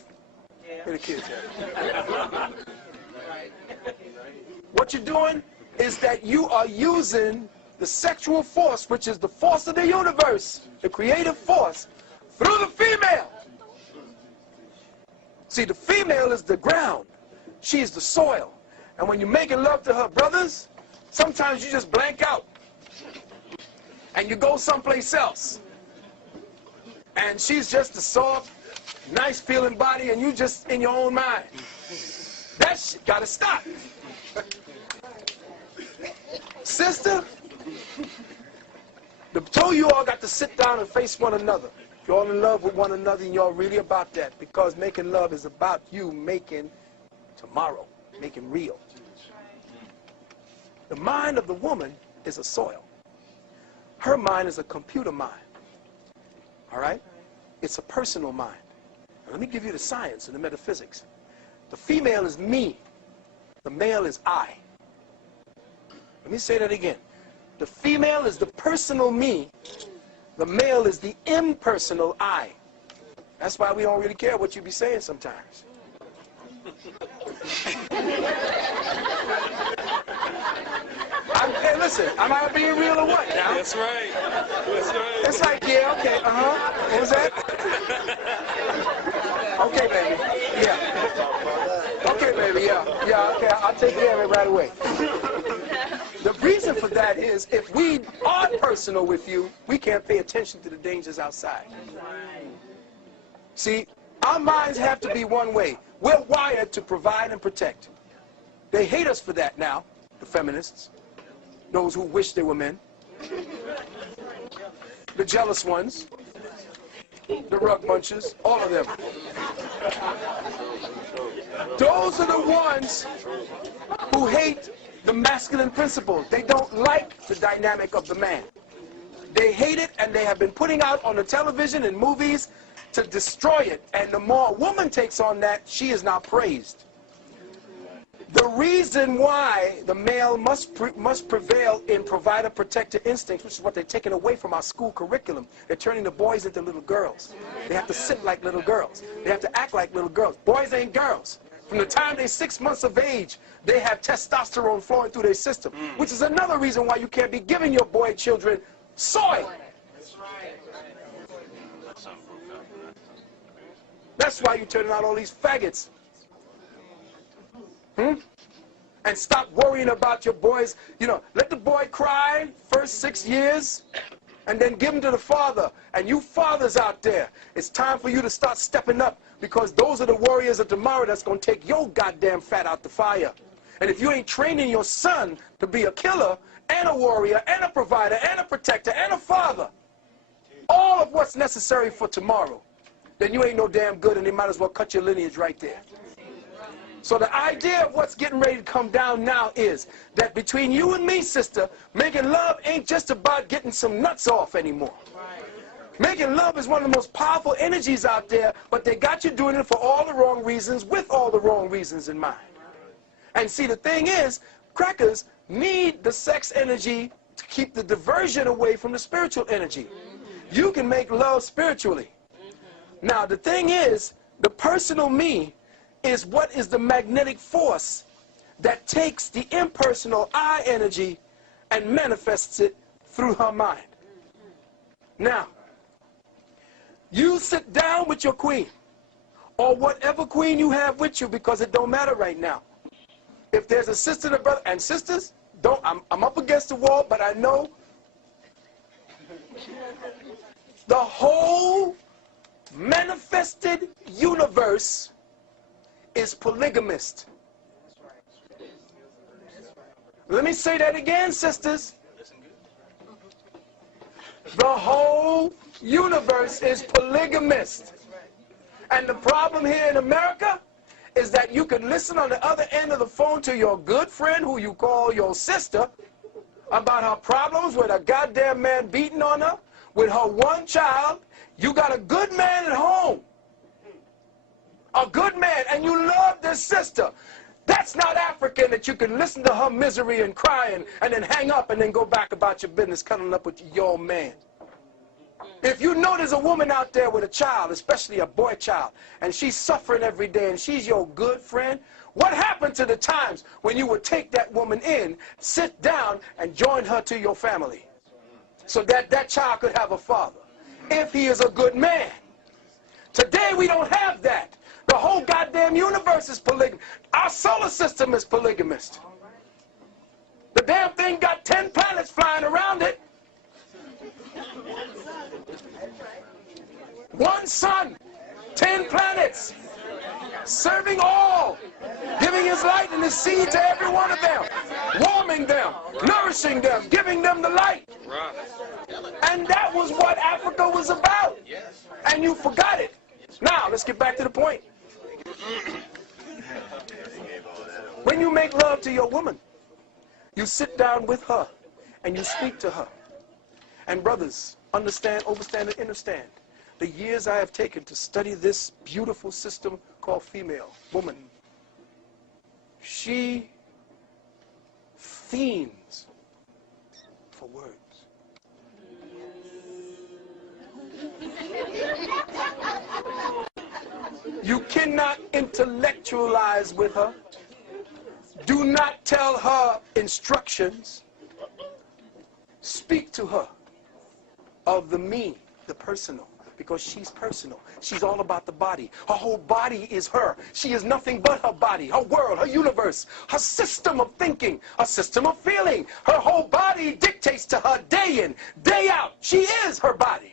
Where the kids at? What you're doing is that you are using the sexual force, which is the force of the universe, the creative force, through the female. See, the female is the ground. She is the soil. And when you're making love to her brothers, sometimes you just blank out. And you go someplace else. And she's just a soft, nice feeling body, and you just in your own mind. That shit gotta stop. Sister, the two of you all got to sit down and face one another. You're all in love with one another, and you're really about that, because making love is about you making tomorrow, making real. The mind of the woman is a soil. Her mind is a computer mind. All right? It's a personal mind. Now, let me give you the science and the metaphysics. The female is me. The male is I. Let me say that again. The female is the personal me. The male is the impersonal I. That's why we don't really care what you be saying sometimes. Hey, listen, am I being real or what now? That's right. That's right. It's like, yeah, okay, What was that? Okay, baby. Yeah. Okay, baby, yeah. Yeah, okay, I'll take care of it right away. The reason for that is if we are personal with you, we can't pay attention to the dangers outside. See, our minds have to be one way. We're wired to provide and protect. They hate us for that now, the feminists, those who wish they were men, the jealous ones, the rug munchers, all of them. Those are the ones who hate the masculine principle. They don't like the dynamic of the man. They hate it, and they have been putting out on the television and movies to destroy it. And the more a woman takes on that, she is now praised. The reason why the male must prevail in provider-protector instincts, which is what they're taking away from our school curriculum. They're turning the boys into little girls. They have to sit like little girls. They have to act like little girls. Boys ain't girls. From the time they're 6 months of age, they have testosterone flowing through their system, which is another reason why you can't be giving your boy children soy. That's why you're turning out all these faggots. And stop worrying about your boys. You know, let the boy cry first 6 years, and then give him to the father. And you fathers out there, it's time for you to start stepping up, because those are the warriors of tomorrow that's going to take your goddamn fat out the fire. And if you ain't training your son to be a killer and a warrior and a provider and a protector and a father, all of what's necessary for tomorrow, then you ain't no damn good, and they might as well cut your lineage right there. So the idea of what's getting ready to come down now is that between you and me, sister, making love ain't just about getting some nuts off anymore. Making love is one of the most powerful energies out there, but they got you doing it for all the wrong reasons, with all the wrong reasons in mind. And see, the thing is, crackers need the sex energy to keep the diversion away from the spiritual energy. You can make love spiritually. Now, the thing is, the personal me is what is the magnetic force that takes the impersonal I energy and manifests it through her mind. Now, you sit down with your queen, or whatever queen you have with you, because it don't matter right now. if there's a sister and a brother, and sisters, I'm up against the wall, but I know the whole manifested universe is polygamist. Let me say that again, sisters. The whole universe is polygamist. And the problem here in America is that you can listen on the other end of the phone to your good friend who you call your sister about her problems with a goddamn man beating on her, with her one child. You got a good man at home. A good man, and you love this sister. That's not African that you can listen to her misery and crying and then hang up and then go back about your business cuddling up with your man. If you know there's a woman out there with a child, especially a boy child, and she's suffering every day and she's your good friend, what happened to the times when you would take that woman in, sit down, and join her to your family so that that child could have a father, if he is a good man? Today we don't have that. The whole goddamn universe is polygamous. Our solar system is polygamist. The damn thing got 10 planets flying around it. One sun, 10 planets, serving all, giving his light and his seed to every one of them, warming them, nourishing them, giving them the light. And that was what Africa was about. And you forgot it. Now, let's get back to the point. When you make love to your woman, you sit down with her and you speak to her. And brothers, understand, overstand, and understand the years I have taken to study this beautiful system called female, woman. She fiends for words. You cannot intellectualize with her. Do not tell her instructions. Speak to her of the me, the personal, because she's personal. She's all about the body. Her whole body is her. She is nothing but her body, her world, her universe, her system of thinking, her system of feeling. Her whole body dictates to her day in, day out. She is her body.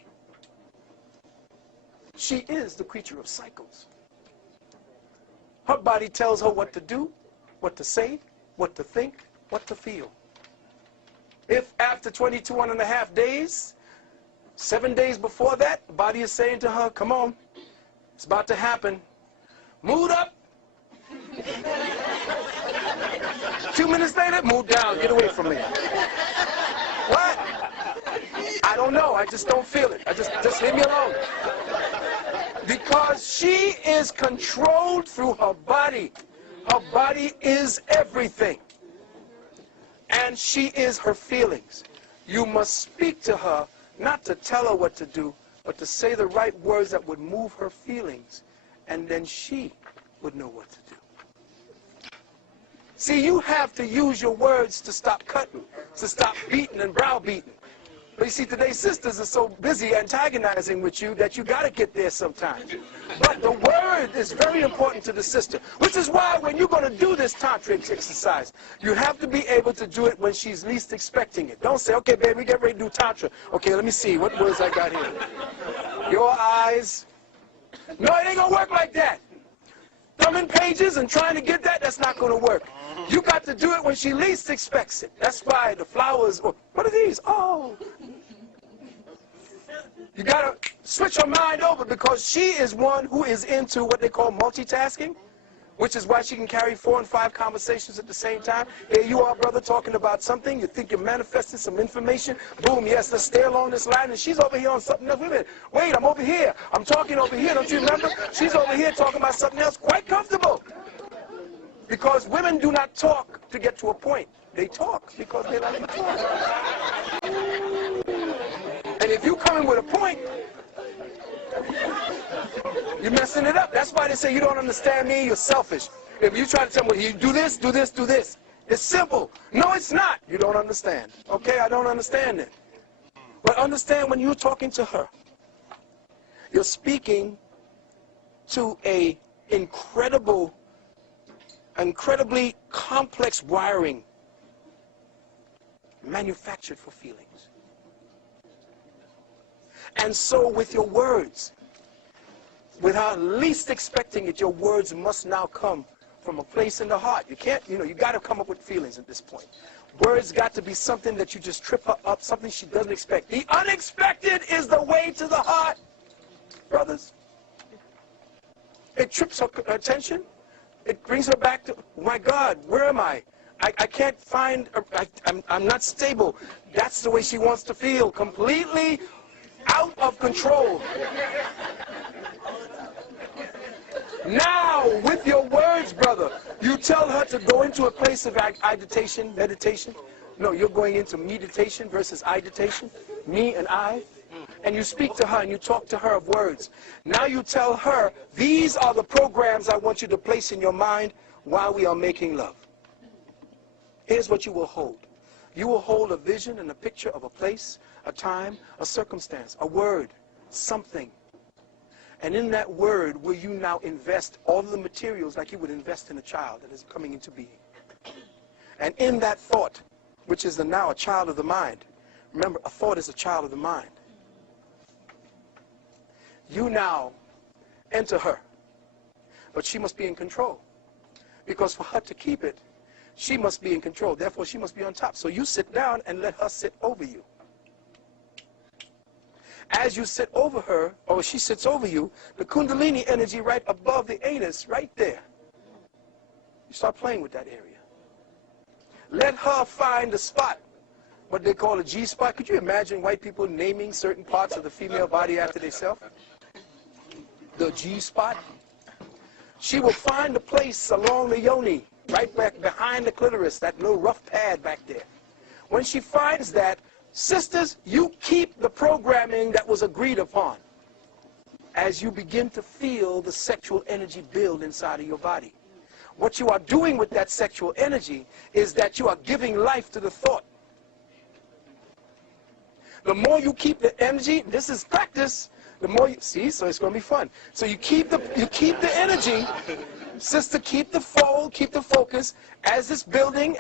She is the creature of cycles. Her body tells her what to do, what to say, what to think, what to feel. If after 22.5 days, 7 days before that, the body is saying to her, come on, it's about to happen. Mood up. 2 minutes later, mood down, get away from me. What? I don't know, I just don't feel it. Just leave me alone. Because she is controlled through her body. Her body is everything. And she is her feelings. You must speak to her, not to tell her what to do, but to say the right words that would move her feelings. And then she would know what to do. See, you have to use your words to stop cutting, to stop beating and browbeating. But you see, today's sisters are so busy antagonizing with you that you got to get there sometime. But the word is very important to the sister, which is why when you're going to do this tantric exercise, you have to be able to do it when she's least expecting it. Don't say, okay, baby, get ready to do tantra. Okay, let me see, what words I got here? Your eyes. No, it ain't going to work like that. Thumbing pages and trying to get that, that's not going to work. You got to do it when she least expects it. That's why the flowers, what are these? Oh. You got to switch her mind over because she is one who is into what they call multitasking, which is why she can carry 4 and 5 conversations at the same time. Here you are, brother, talking about something. You think you're manifesting some information. Boom, yes, let's stay along this line. And she's over here on something else. Wait a minute. Wait, I'm over here. I'm talking over here. Don't you remember? She's over here talking about something else. Quite comfortable. Because women do not talk to get to a point. They talk because they like to talk. And if you come in with a point, you're messing it up. That's why they say you don't understand me, you're selfish. If you try to tell me, you do this, do this, do this. It's simple. No, it's not. You don't understand. Okay, I don't understand it. But understand when you're talking to her, you're speaking to an incredible incredibly complex wiring manufactured for feelings. And so with your words, without least expecting it, your words must now come from a place in the heart. You can't, you got to come up with feelings at this point. Words got to be something that you just trip her up, something she doesn't expect. The unexpected is the way to the heart, brothers. It trips her attention. It brings her back to, oh my God, where am I? I can't find, I'm not stable. That's the way she wants to feel, completely out of control. Now, with your words, brother, you tell her to go into a place of agitation, meditation. No, you're going into meditation versus agitation, me and I. And you speak to her and you talk to her of words. Now you tell her, these are the programs I want you to place in your mind while we are making love. Here's what you will hold. You will hold a vision and a picture of a place, a time, a circumstance, a word, something. And in that word will you now invest all of the materials like you would invest in a child that is coming into being. And in that thought, which is now a child of the mind, remember, a thought is a child of the mind. You now enter her, but she must be in control. Because for her to keep it, she must be in control. Therefore, she must be on top. So you sit down and let her sit over you. As you sit over her, or she sits over you, the Kundalini energy right above the anus, right there. You start playing with that area. Let her find the spot, what they call a G-spot. Could you imagine white people naming certain parts of the female body after themselves? The G-spot. She will find a place along the yoni, right back behind the clitoris, that little rough pad back there. When she finds that, sisters, you keep the programming that was agreed upon as you begin to feel the sexual energy build inside of your body. What you are doing with that sexual energy is that you are giving life to the thought. The more you keep the energy, this is practice, the more you see, so it's going to be fun. So you keep the energy. Sister, keep the flow, keep the focus. As it's building,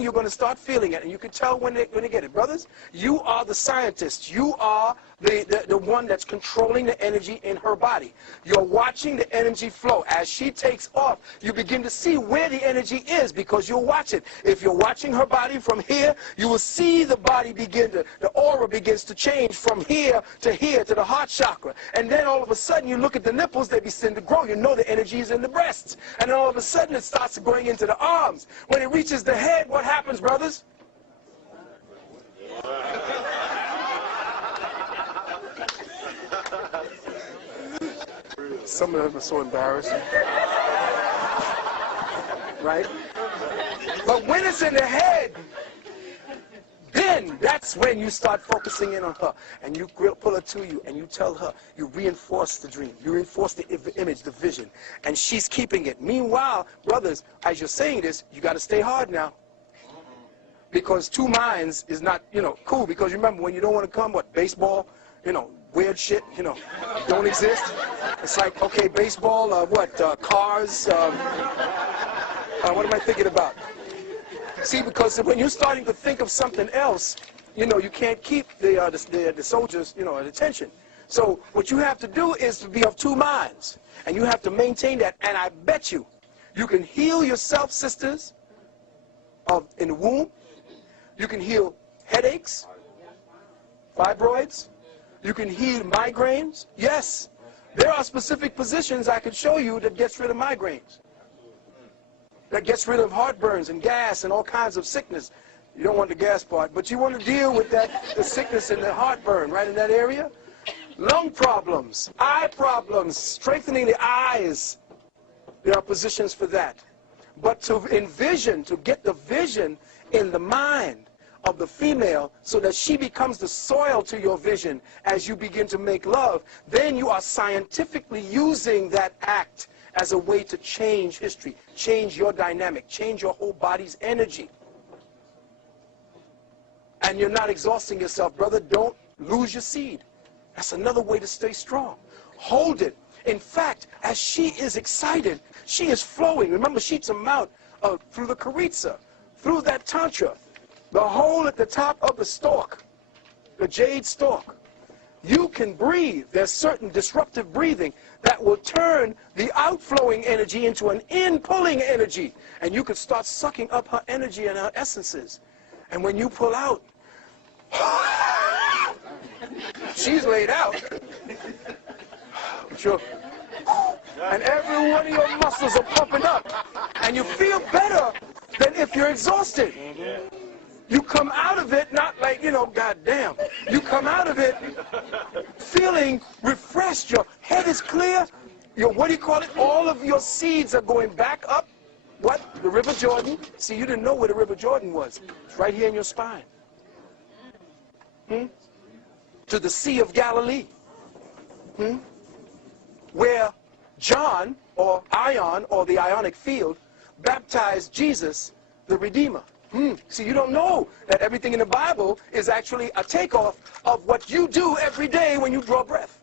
you're going to start feeling it. And you can tell when they get it. Brothers, you are the scientist. You are the one that's controlling the energy in her body. You're watching the energy flow. As she takes off, you begin to see where the energy is because you'll watch it. If you're watching her body from here, you will see the body the aura begins to change from here to the heart chakra. And then all of a sudden, you look at the nipples, they begin to grow. You know the energy is in the breast. And then all of a sudden it starts going into the arms. When it reaches the head, what happens, brothers? Some of them are so embarrassed. Right? But when it's in the head, then that's when you start focusing in on her. And you pull her to you and you tell her, you reinforce the dream. You reinforce the image, the vision. And she's keeping it. Meanwhile, brothers, as you're saying this, you got to stay hard now. Because two minds is not, cool. Because remember, when you don't want to come, what, baseball, weird shit, don't exist. It's like, okay, baseball, cars, what am I thinking about? See, because when you're starting to think of something else, you can't keep the soldiers, at attention. So what you have to do is to be of two minds. And you have to maintain that. And I bet you can heal yourself, sisters, in the womb. You can heal headaches, fibroids. You can heal migraines. Yes, there are specific positions I could show you that gets rid of migraines. That gets rid of heartburns and gas and all kinds of sickness. You don't want the gas part, but you want to deal with the sickness and the heartburn right in that area. Lung problems, eye problems, strengthening the eyes. There are positions for that. But to envision, to get the vision in the mind of the female so that she becomes the soil to your vision as you begin to make love, then you are scientifically using that act as a way to change history, change your dynamic, change your whole body's energy. And you're not exhausting yourself, brother. Don't lose your seed. That's another way to stay strong. Hold it. In fact, as she is excited, she is flowing. Remember, she eats a mount through the charitza, through that tantra, the hole at the top of the stalk, the jade stalk. You can breathe. There's certain disruptive breathing that will turn the outflowing energy into an in-pulling energy. And you can start sucking up her energy and her essences. And when you pull out, she's laid out. Sure. And every one of your muscles are pumping up. And you feel better than if you're exhausted. You come out of it not like, goddamn. You come out of it feeling refreshed. Your head is clear. What do you call it? All of your seeds are going back up. What? The River Jordan. See, you didn't know where the River Jordan was. It's right here in your spine. To the Sea of Galilee. Where John, or Ion, or the Ionic field, baptized Jesus, the Redeemer. See, you don't know that everything in the Bible is actually a takeoff of what you do every day when you draw breath.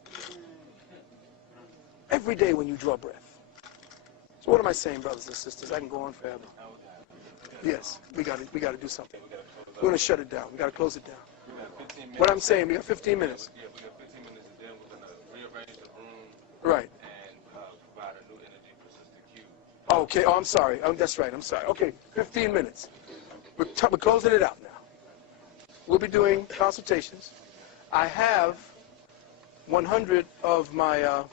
Every day when you draw breath. So what am I saying, brothers and sisters? I can go on forever. Yes, we got to do something. We're going to shut it down. We got to close it down. What I'm saying, we got 15 minutes. Yeah, we got 15 minutes, and then we're going to rearrange the room. Right. And provide a new energy persistent cue. Okay, I'm sorry. That's right, I'm sorry. Okay, 15 minutes. We're closing it out now. We'll be doing consultations. I have 100 of my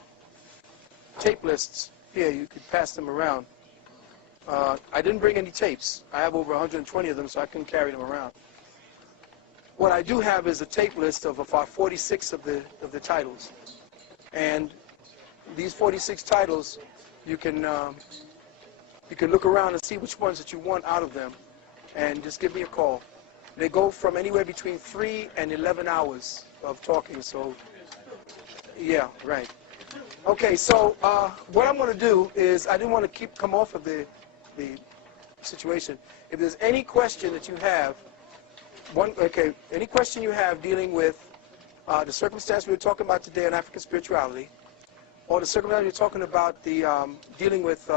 tape lists here. You could pass them around. I didn't bring any tapes. I have over 120 of them, so I couldn't carry them around. What I do have is a tape list of about 46 of the titles. And these 46 titles, you can look around and see which ones that you want out of them. And just give me a call. They go from anywhere between 3 and 11 hours of talking. So, yeah, right. Okay, so what I'm going to do is, I didn't want to come off of the situation. If there's any question that you have, any question you have dealing with the circumstance we were talking about today on African spirituality, or the circumstance we're talking about dealing with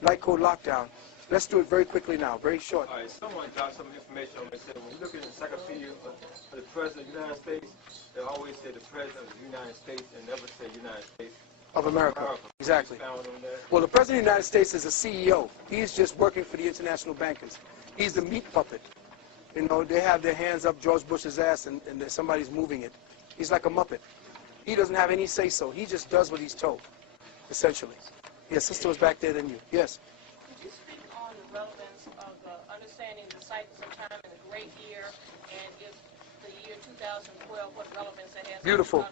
Light Code Lockdown, let's do it very quickly now, very short. All right, someone dropped some information on me. Said when you look at the encyclopedia for the President of the United States, they always say the President of the United States and never say United States of America. Exactly. Found on that. Well, the President of the United States is a CEO. He's just working for the international bankers. He's the meat puppet. They have their hands up George Bush's ass and somebody's moving it. He's like a muppet. He doesn't have any say-so. He just does what he's told, essentially. Yes, sister was back there than you. Yes. Could you speak on the relevance of understanding the cycles of time in the great year, and if the year 2012, what relevance it has? Beautiful.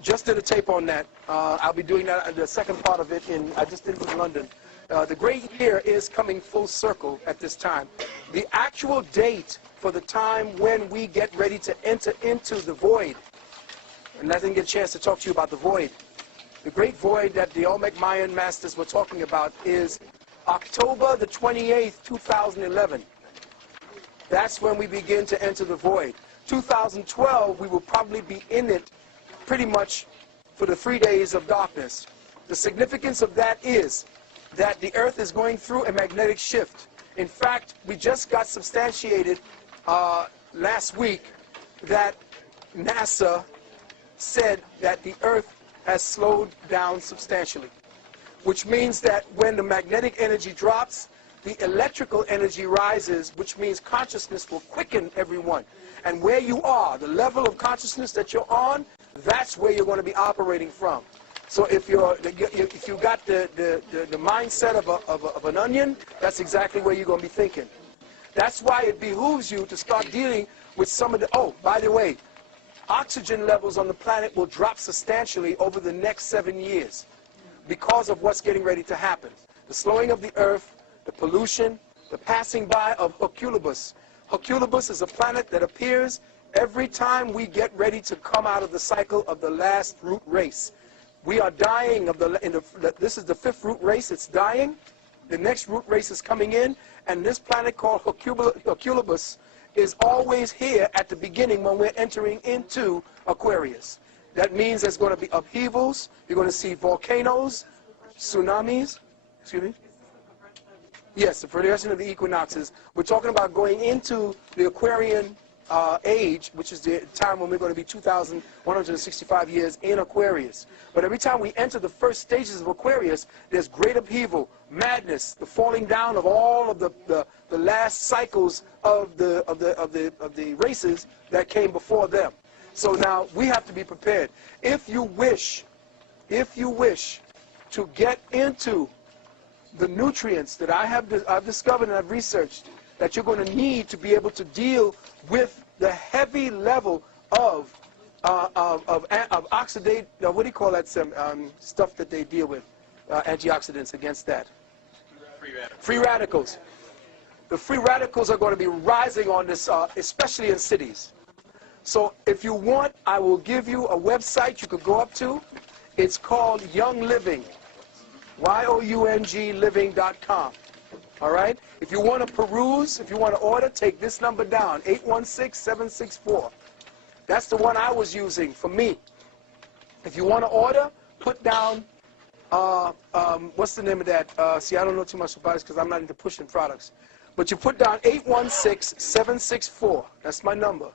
Just did a tape on that. I'll be doing that, the second part of it I just did it in London. The great year is coming full circle at this time. The actual date for the time when we get ready to enter into the void, and I didn't get a chance to talk to you about the void. The great void that the Olmec Mayan masters were talking about is October the 28th, 2011. That's when we begin to enter the void. 2012, we will probably be in it pretty much for the 3 days of darkness. The significance of that is that the Earth is going through a magnetic shift. In fact, we just got substantiated last week that NASA said that the Earth has slowed down substantially, which means that when the magnetic energy drops, the electrical energy rises, which means consciousness will quicken everyone. And where you are, the level of consciousness that you're on, that's where you're going to be operating from. So if you got the mindset of an onion, that's exactly where you're going to be thinking. That's why it behooves you to start dealing with some of the, oh, by the way, oxygen levels on the planet will drop substantially over the next 7 years because of what's getting ready to happen. The slowing of the Earth, the pollution, the passing by of Herculebus. Herculebus is a planet that appears every time we get ready to come out of the cycle of the last root race. We are dying of this is the 5th root race, it's dying. The next root race is coming in, and this planet called Herculebus is always here at the beginning when we're entering into Aquarius. That means there's going to be upheavals. You're going to see volcanoes, tsunamis. Excuse me? Yes, the progression of the equinoxes. We're talking about going into the Aquarian age, which is the time when we're going to be 2,165 years in Aquarius. But every time we enter the first stages of Aquarius, there's great upheaval, madness, the falling down of all of the last cycles of the races that came before them. So now we have to be prepared. If you wish to get into the nutrients that I've discovered and I've researched that you're going to need to be able to deal with the heavy level of oxidate, what do you call that stuff that they deal with, antioxidants against that? Free radicals. The free radicals are going to be rising on this, especially in cities. So if you want, I will give you a website you could go up to. It's called Young Living. youngliving.com. All right? If you want to peruse, if you want to order, take this number down, 816-764. That's the one I was using for me. If you want to order, put down, what's the name of that? See, I don't know too much about it because I'm not into pushing products. But you put down 816-764. That's my number.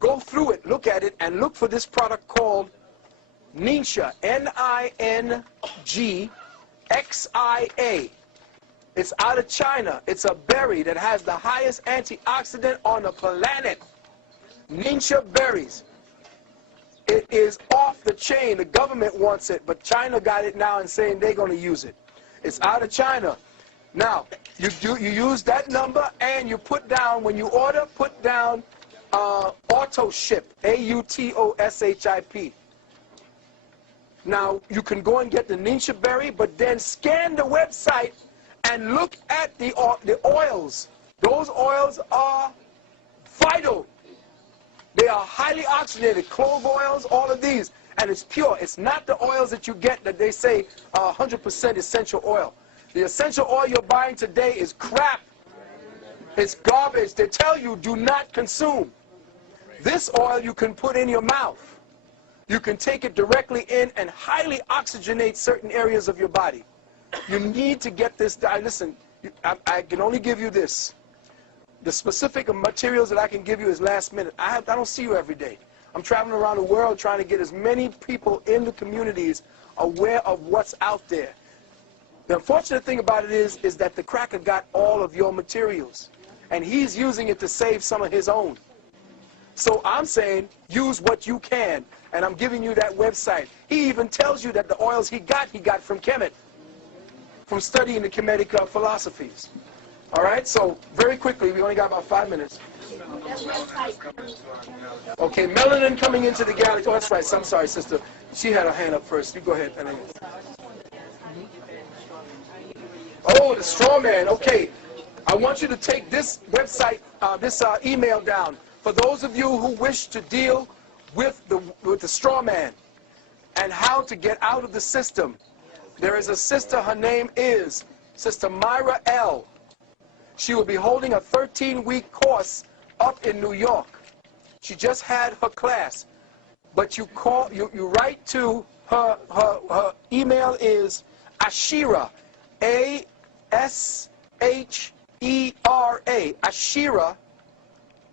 Go through it, look at it, and look for this product called Ninja, N-I-N-G-X-I-A. It's out of China. It's a berry that has the highest antioxidant on the planet. Ninja berries. It is off the chain. The government wants it, but China got it now and saying they're going to use it. It's out of China. Now, you use that number and you put down, when you order, put down auto ship, A-U-T-O-S-H-I-P. Now, you can go and get the Ninja berry, but then scan the website and look at the oils. Those oils are vital. They are highly oxygenated, clove oils, all of these, and it's pure. It's not the oils that you get that they say 100% essential oil. The essential oil you're buying today is crap. It's garbage. They tell you do not consume. This oil you can put in your mouth. You can take it directly in and highly oxygenate certain areas of your body. You need to get this done. Listen, I can only give you this. The specific materials that I can give you is last minute. I don't see you every day. I'm traveling around the world trying to get as many people in the communities aware of what's out there. The unfortunate thing about it is that the cracker got all of your materials, and he's using it to save some of his own. So I'm saying use what you can, and I'm giving you that website. He even tells you that the oils he got from Kemet, from studying the Kemetic philosophies. All right, so very quickly, we only got about 5 minutes. Okay, melanin coming into the galaxy. Oh, that's right. I'm sorry, sister. She had her hand up first. You go ahead. Oh, the straw man. Okay, I want you to take this website, this email down. For those of you who wish to deal with the straw man and how to get out of the system, there is a sister. Her name is Sister Myra L. She will be holding a 13-week course up in New York. She just had her class. But you write to her email is Ashira, A-S-H-E-R-A, Ashira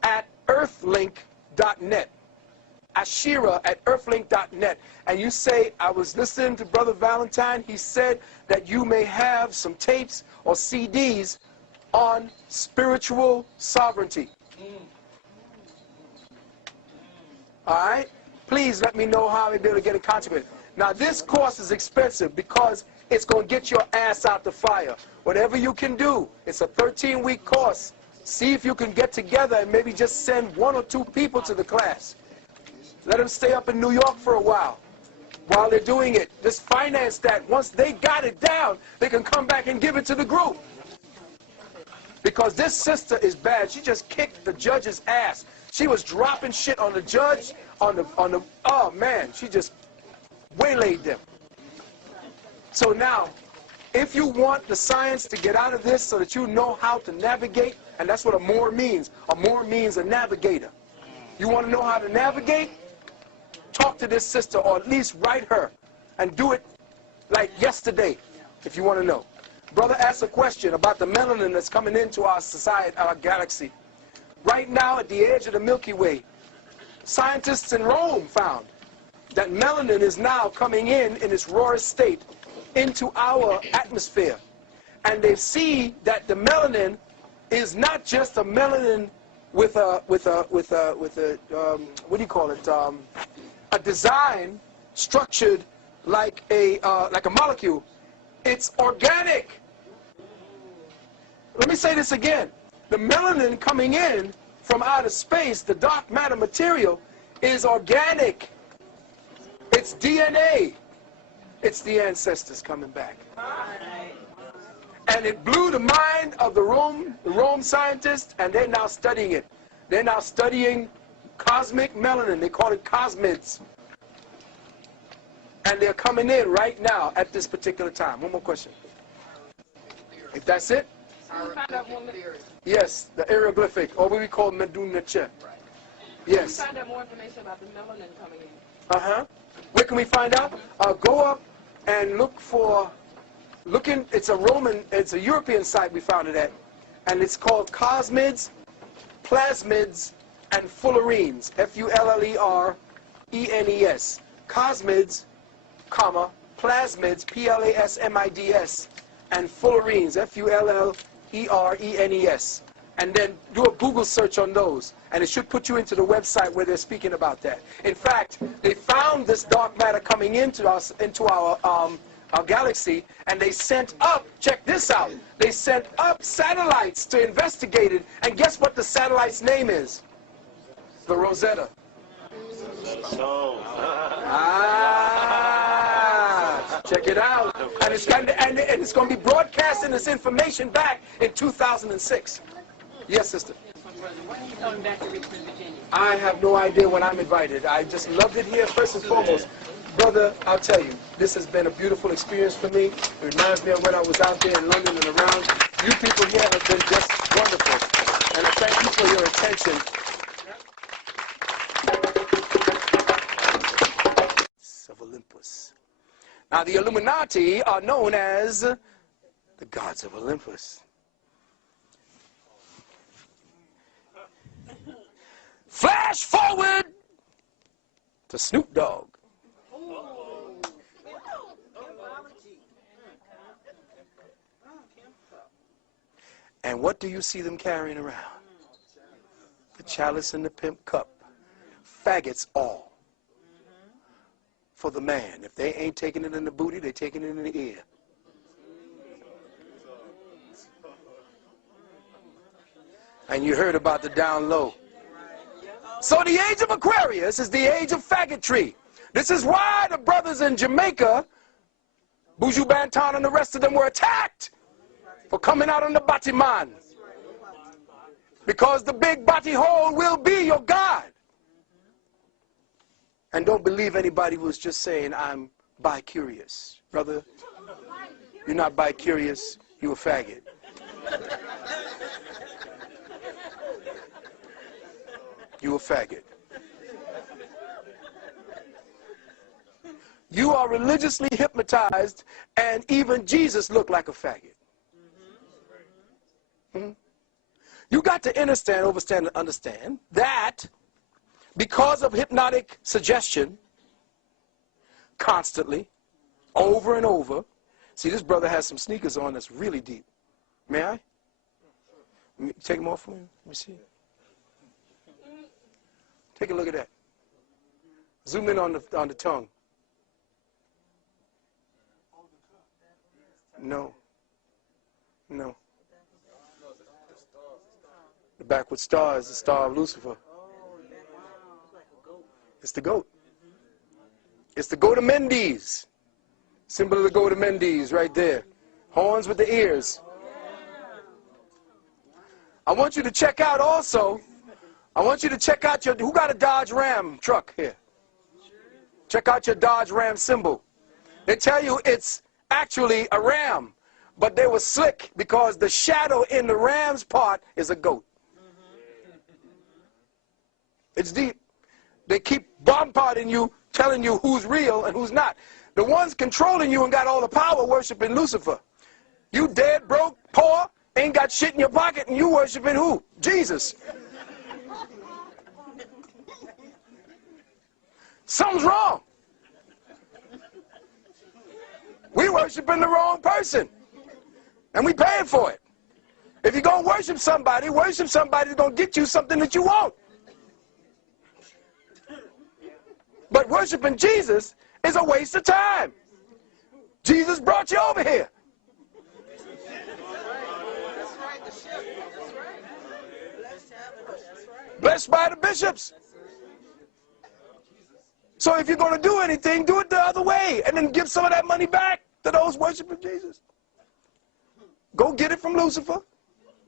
at earthlink.net. Ashira at earthlink.net. And you say, I was listening to Brother Valentine. He said that you may have some tapes or CDs on spiritual sovereignty. All right? Please let me know how I'll be able to get in contact with it. Now, this course is expensive because it's going to get your ass out the fire. Whatever you can do, it's a 13-week course. See if you can get together and maybe just send 1 or 2 people to the class. Let them stay up in New York for a while they're doing it. Just finance that. Once they got it down, they can come back and give it to the group. Because this sister is bad. She just kicked the judge's ass. She was dropping shit on the judge, oh man, she just waylaid them. So now, if you want the science to get out of this so that you know how to navigate, and that's what a Moor means. A Moor means a navigator. You want to know how to navigate? talk to this sister, or at least write her, and do it like yesterday, if you want to know. Brother asked a question about the melanin that's coming into our society, our galaxy. Right now, at the edge of the Milky Way, scientists in Rome found that melanin is now coming in its rawest state into our atmosphere. And they see that the melanin is not just a melanin with a what do you call it? A design structured like a molecule. It's organic. Let me say this again. The melanin coming in from outer space, the dark matter material, is organic. It's DNA. It's the ancestors coming back. And it blew the mind of the Rome scientists, and they're now studying it. They're now studying cosmic melanin. They call it cosmids. And they're coming in right now at this particular time. One more question. If that's it? Yes, the hieroglyphic, or what we call Medunache. Yes. Can we find out more information about the melanin coming in? Uh-huh. Where can we find out? Go up and look for, it's a European site we found it at, and it's called Cosmids, Plasmids, and Fullerenes, Fullerenes. Cosmids, comma, Plasmids, Plasmids, and Fullerenes, Fullerenes. And then do a Google search on those, and it should put you into the website where they're speaking about that. In fact, they found this dark matter coming into our galaxy, and they sent up, check this out, they sent up satellites to investigate it, and guess what the satellite's name is? The Rosetta. Check it out. And it's going to be broadcasting this information back in 2006. Yes, sister. When are you coming back to Richmond, Virginia? I have no idea when I'm invited. I just loved it here, first and foremost. Brother, I'll tell you, this has been a beautiful experience for me. It reminds me of when I was out there in London and around. You people here have been just wonderful. And I thank you for your attention. Of Olympus. Now, the Illuminati are known as the gods of Olympus. Flash forward to Snoop Dogg. And what do you see them carrying around? The chalice and the pimp cup. Faggots all. For the man. If they ain't taking it in the booty, they're taking it in the ear. And you heard about the down low. So the age of Aquarius is the age of faggotry. This is why the brothers in Jamaica, Buju Banton and the rest of them, were attacked for coming out on the Batiman. Because the big body hole will be your God. And don't believe anybody who's just saying, I'm bi-curious. Brother, you're not bi-curious, you're a faggot. You a faggot. You are religiously hypnotized, and even Jesus looked like a faggot. You got to understand that because of hypnotic suggestion, constantly, over and over. See, this brother has some sneakers on that's really deep. May I? Take them off for me. Let me see. Take a look at that. Zoom in on the tongue. No. No. The backward star is the star of Lucifer. It's the goat. It's the goat of Mendes. Symbol of the goat of Mendes right there. Horns with the ears. I want you to check out also, who got a Dodge Ram truck here? Check out your Dodge Ram symbol. They tell you it's actually a ram, but they were slick because the shadow in the ram's part is a goat. It's deep. They keep bombarding you telling you who's real and who's not. The ones controlling you and got all the power worshiping Lucifer. You dead, broke, poor, ain't got shit in your pocket, and you worshiping who? Jesus. Something's wrong. We worshiping the wrong person. And we paying for it. If you're going to worship somebody that's going to get you something that you want. But worshiping Jesus is a waste of time. Jesus brought you over here. Blessed by the bishops. So if you're going to do anything, do it the other way. And then give some of that money back to those worshiping Jesus. Go get it from Lucifer.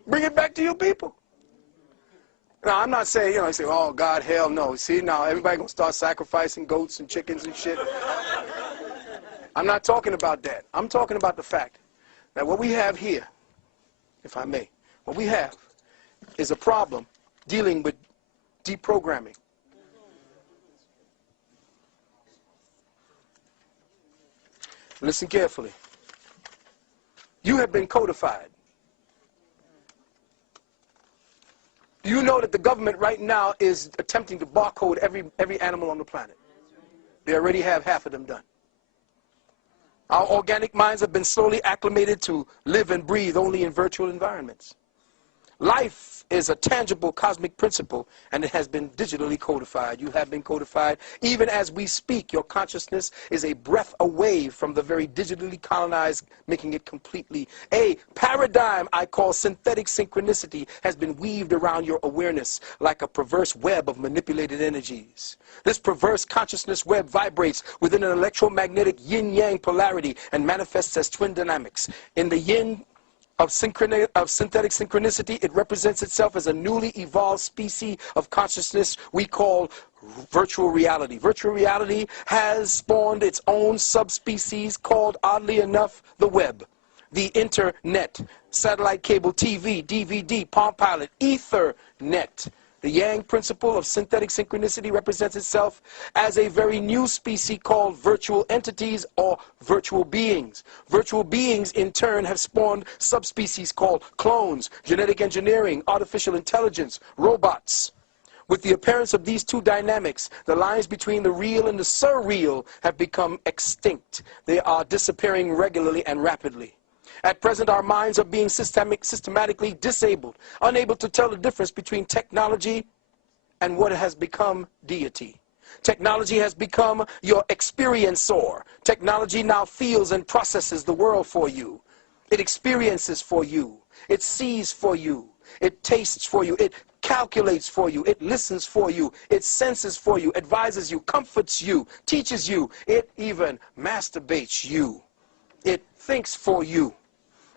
Bring it back to your people. Now, I'm not saying, you say, oh, God, hell no. See, now everybody going to start sacrificing goats and chickens and shit. I'm not talking about that. I'm talking about the fact that what we have here, if I may, what we have is a problem dealing with deprogramming. Listen carefully. You have been codified. Do you know that the government right now is attempting to barcode every animal on the planet? They already have half of them done. Our organic minds have been slowly acclimated to live and breathe only in virtual environments. Life is a tangible cosmic principle, and it has been digitally codified. You have been codified. Even as we speak, your consciousness is a breath away from the very digitally colonized, making it completely. A paradigm I call synthetic synchronicity has been weaved around your awareness like a perverse web of manipulated energies. This perverse consciousness web vibrates within an electromagnetic yin-yang polarity and manifests as twin dynamics. In the yin of synthetic synchronicity, it represents itself as a newly evolved species of consciousness we call virtual reality. Virtual reality has spawned its own subspecies called, oddly enough, the web, the internet, satellite cable TV, DVD, Palm Pilot, Ethernet. The Yang principle of synthetic synchronicity represents itself as a very new species called virtual entities or virtual beings. Virtual beings, in turn, have spawned subspecies called clones, genetic engineering, artificial intelligence, robots. With the appearance of these two dynamics, the lines between the real and the surreal have become extinct. They are disappearing regularly and rapidly. At present, our minds are being systematically disabled, unable to tell the difference between technology and what has become deity. Technology has become your experiencer. Technology now feels and processes the world for you. It experiences for you. It sees for you. It tastes for you. It calculates for you. It listens for you. It senses for you. Advises you. Comforts you. Teaches you. It even masturbates you. It thinks for you.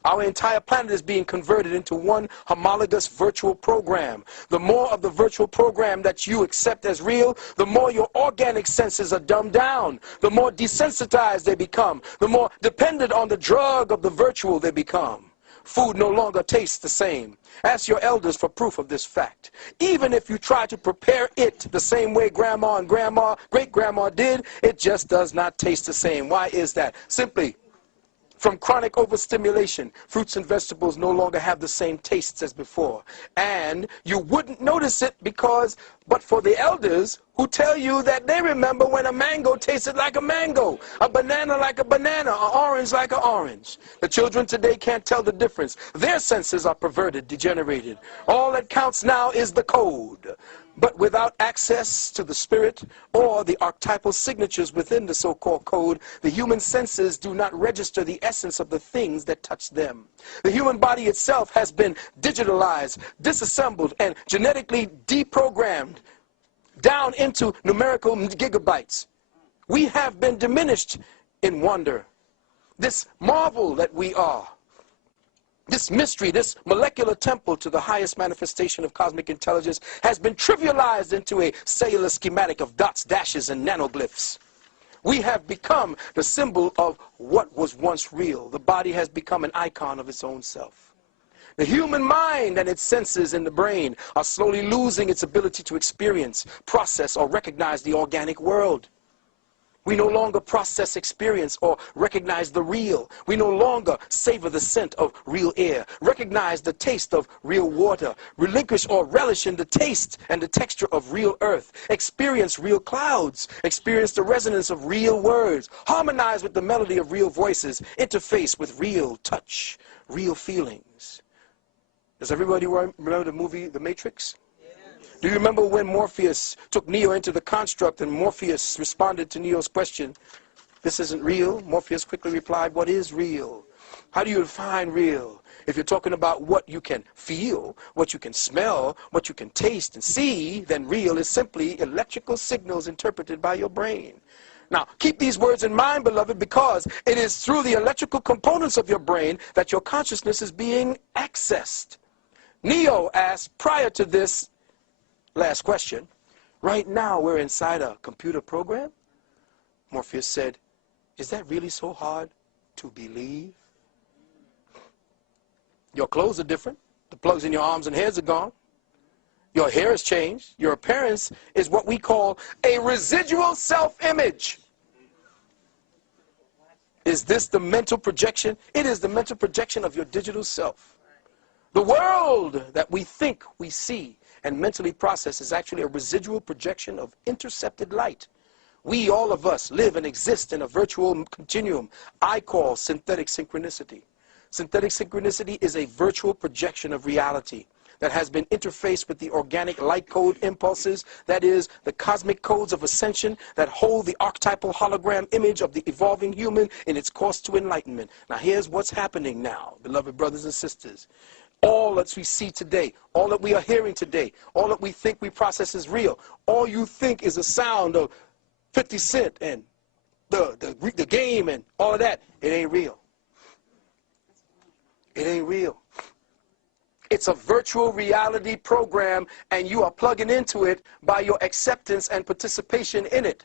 Our entire planet is being converted into one homologous virtual program. The more of the virtual program that you accept as real, the more your organic senses are dumbed down. The more desensitized they become. The more dependent on the drug of the virtual they become. Food no longer tastes the same. Ask your elders for proof of this fact. Even if you try to prepare it the same way grandma and great-grandma did, it just does not taste the same. Why is that? Simply, from chronic overstimulation, fruits and vegetables no longer have the same tastes as before. And you wouldn't notice it but for the elders who tell you that they remember when a mango tasted like a mango, a banana like a banana, an orange like an orange. The children today can't tell the difference. Their senses are perverted, degenerated. All that counts now is the code. But without access to the spirit or the archetypal signatures within the so-called code, the human senses do not register the essence of the things that touch them. The human body itself has been digitalized, disassembled, and genetically deprogrammed down into numerical gigabytes. We have been diminished in wonder. This marvel that we are, this mystery, this molecular temple to the highest manifestation of cosmic intelligence has been trivialized into a cellular schematic of dots, dashes, and nanoglyphs. We have become the symbol of what was once real. The body has become an icon of its own self. The human mind and its senses in the brain are slowly losing its ability to experience, process, or recognize the organic world. We no longer process experience or recognize the real. We no longer savor the scent of real air, recognize the taste of real water, relinquish or relish in the taste and the texture of real earth, experience real clouds, experience the resonance of real words, harmonize with the melody of real voices, interface with real touch, real feelings. Does everybody remember the movie The Matrix? Do you remember when Morpheus took Neo into the construct and Morpheus responded to Neo's question, "This isn't real"? Morpheus quickly replied, "What is real? How do you define real? If you're talking about what you can feel, what you can smell, what you can taste and see, then real is simply electrical signals interpreted by your brain." Now, keep these words in mind, beloved, because it is through the electrical components of your brain that your consciousness is being accessed. Neo asked prior to this last question, "Right now we're inside a computer program?" Morpheus said, "Is that really so hard to believe? Your clothes are different. The plugs in your arms and heads are gone. Your hair has changed. Your appearance is what we call a residual self-image." Is this the mental projection? It is the mental projection of your digital self. The world that we think we see and mentally process is actually a residual projection of intercepted light. We, all of us, live and exist in a virtual continuum I call synthetic synchronicity. Synthetic synchronicity is a virtual projection of reality that has been interfaced with the organic light code impulses, that is, the cosmic codes of ascension that hold the archetypal hologram image of the evolving human in its course to enlightenment. Now here's what's happening now, beloved brothers and sisters. All that we see today, all that we are hearing today, all that we think we process is real, all you think is a sound of 50 Cent and the game and all of that, it ain't real. It ain't real. It's a virtual reality program, and you are plugging into it by your acceptance and participation in it.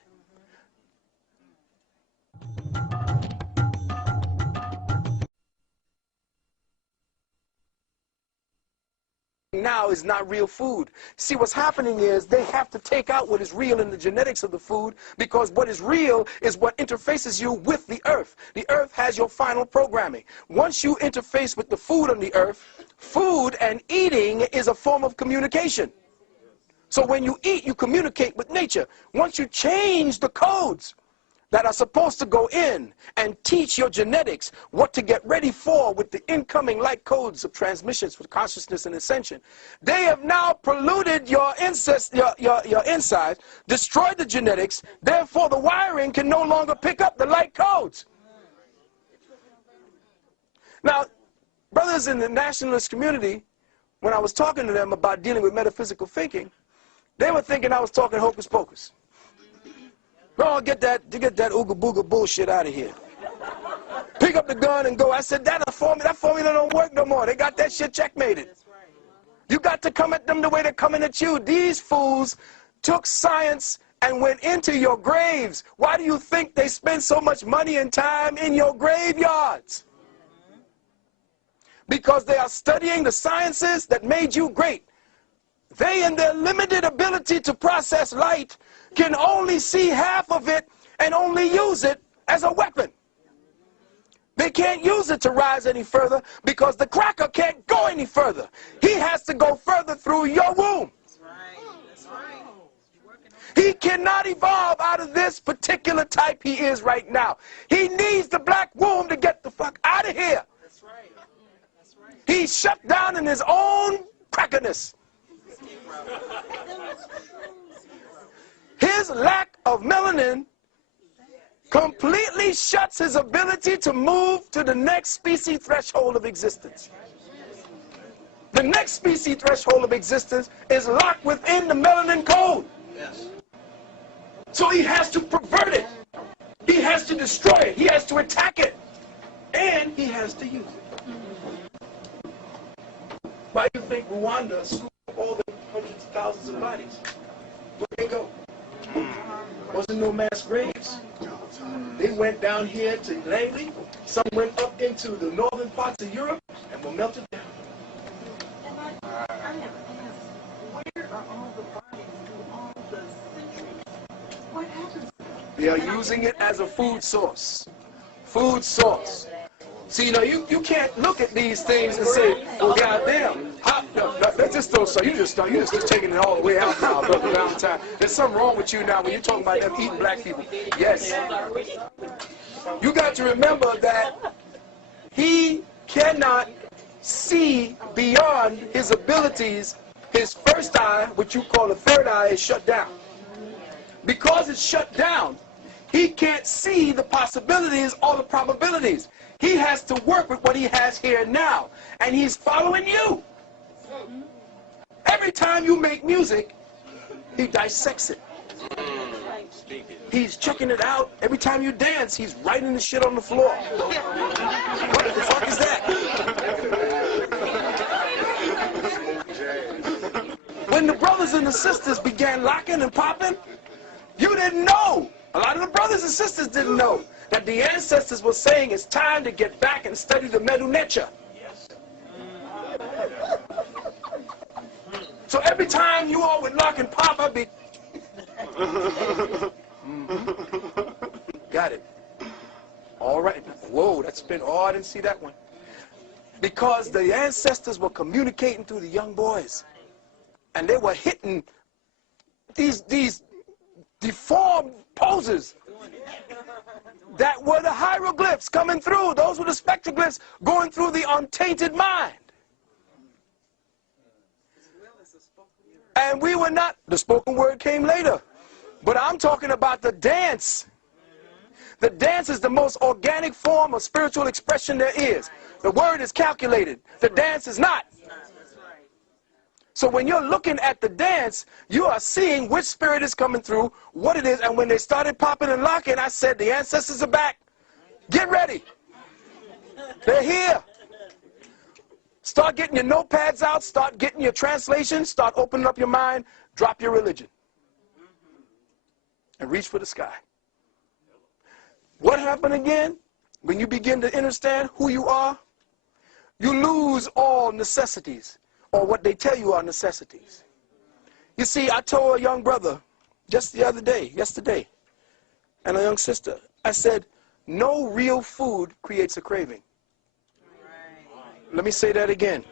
Now is not real food. See, what's happening is they have to take out what is real in the genetics of the food, because what is real is what interfaces you with the earth. The earth has your final programming. Once you interface with the food on the earth, food and eating is a form of communication. So when you eat, you communicate with nature. Once you change the codes that are supposed to go in and teach your genetics what to get ready for with the incoming light codes of transmissions with consciousness and ascension, they have now polluted your insides, destroyed the genetics, therefore the wiring can no longer pick up the light codes. Now, brothers in the nationalist community, when I was talking to them about dealing with metaphysical thinking, they were thinking I was talking hocus pocus. No, get that ooga booga bullshit out of here. Pick up the gun and go. I said, that formula don't work no more. They got that shit checkmated. You got to come at them the way they're coming at you. These fools took science and went into your graves. Why do you think they spend so much money and time in your graveyards? Because they are studying the sciences that made you great. They, in their limited ability to process light, can only see half of it and only use it as a weapon. They can't use it to rise any further because the cracker can't go any further. He has to go further through your womb. That's right. He cannot evolve out of this particular type he is right now. He needs the black womb to get the fuck out of here. That's right. That's right. He's shut down in his own crackerness. His lack of melanin completely shuts his ability to move to the next species threshold of existence. The next species threshold of existence is locked within the melanin code. So he has to pervert it. He has to destroy it. He has to attack it. And he has to use it. Why do you think Rwanda scooped up all the hundreds of thousands of bodies? Where'd they go? Wasn't no mass graves. They went down here to Langley. Some went up into the northern parts of Europe and were melted down. Where are all the bodies through all the centuries? What happens? They are using it as a food source. Food source. See, you know, you can't look at these things and say, well, goddamn, that's just those, so you just taking it all the way out now, Brother Valentine. There's something wrong with you now when you're talking about them eating black people. Yes. You got to remember that he cannot see beyond his abilities. His first eye, which you call the third eye, is shut down. Because it's shut down, he can't see the possibilities or the probabilities. He has to work with what he has here now. And he's following you. Every time you make music, he dissects it. He's checking it out. Every time you dance, he's writing the shit on the floor. What the fuck is that? When the brothers and the sisters began locking and popping, you didn't know. A lot of the brothers and sisters didn't know that the ancestors were saying it's time to get back and study the Medu Neter. So every time you all would lock and pop, I'd be... Got it. All right. Whoa, that's been... Oh, I didn't see that one. Because the ancestors were communicating through the young boys. And they were hitting these deformed poses that were the hieroglyphs coming through. Those were the spectroglyphs going through the untainted mind. And we were not, the spoken word came later. But I'm talking about the dance. The dance is the most organic form of spiritual expression there is. The word is calculated. The dance is not. So when you're looking at the dance, you are seeing which spirit is coming through, what it is, and when they started popping and locking, I said, the ancestors are back. Get ready. They're here. Start getting your notepads out, start getting your translations, start opening up your mind, drop your religion, and reach for the sky. What happened again? When you begin to understand who you are, you lose all necessities. Or what they tell you are necessities. You see, I told a young brother just the other day, yesterday, and a young sister, I said, no real food creates a craving. Let me say that again.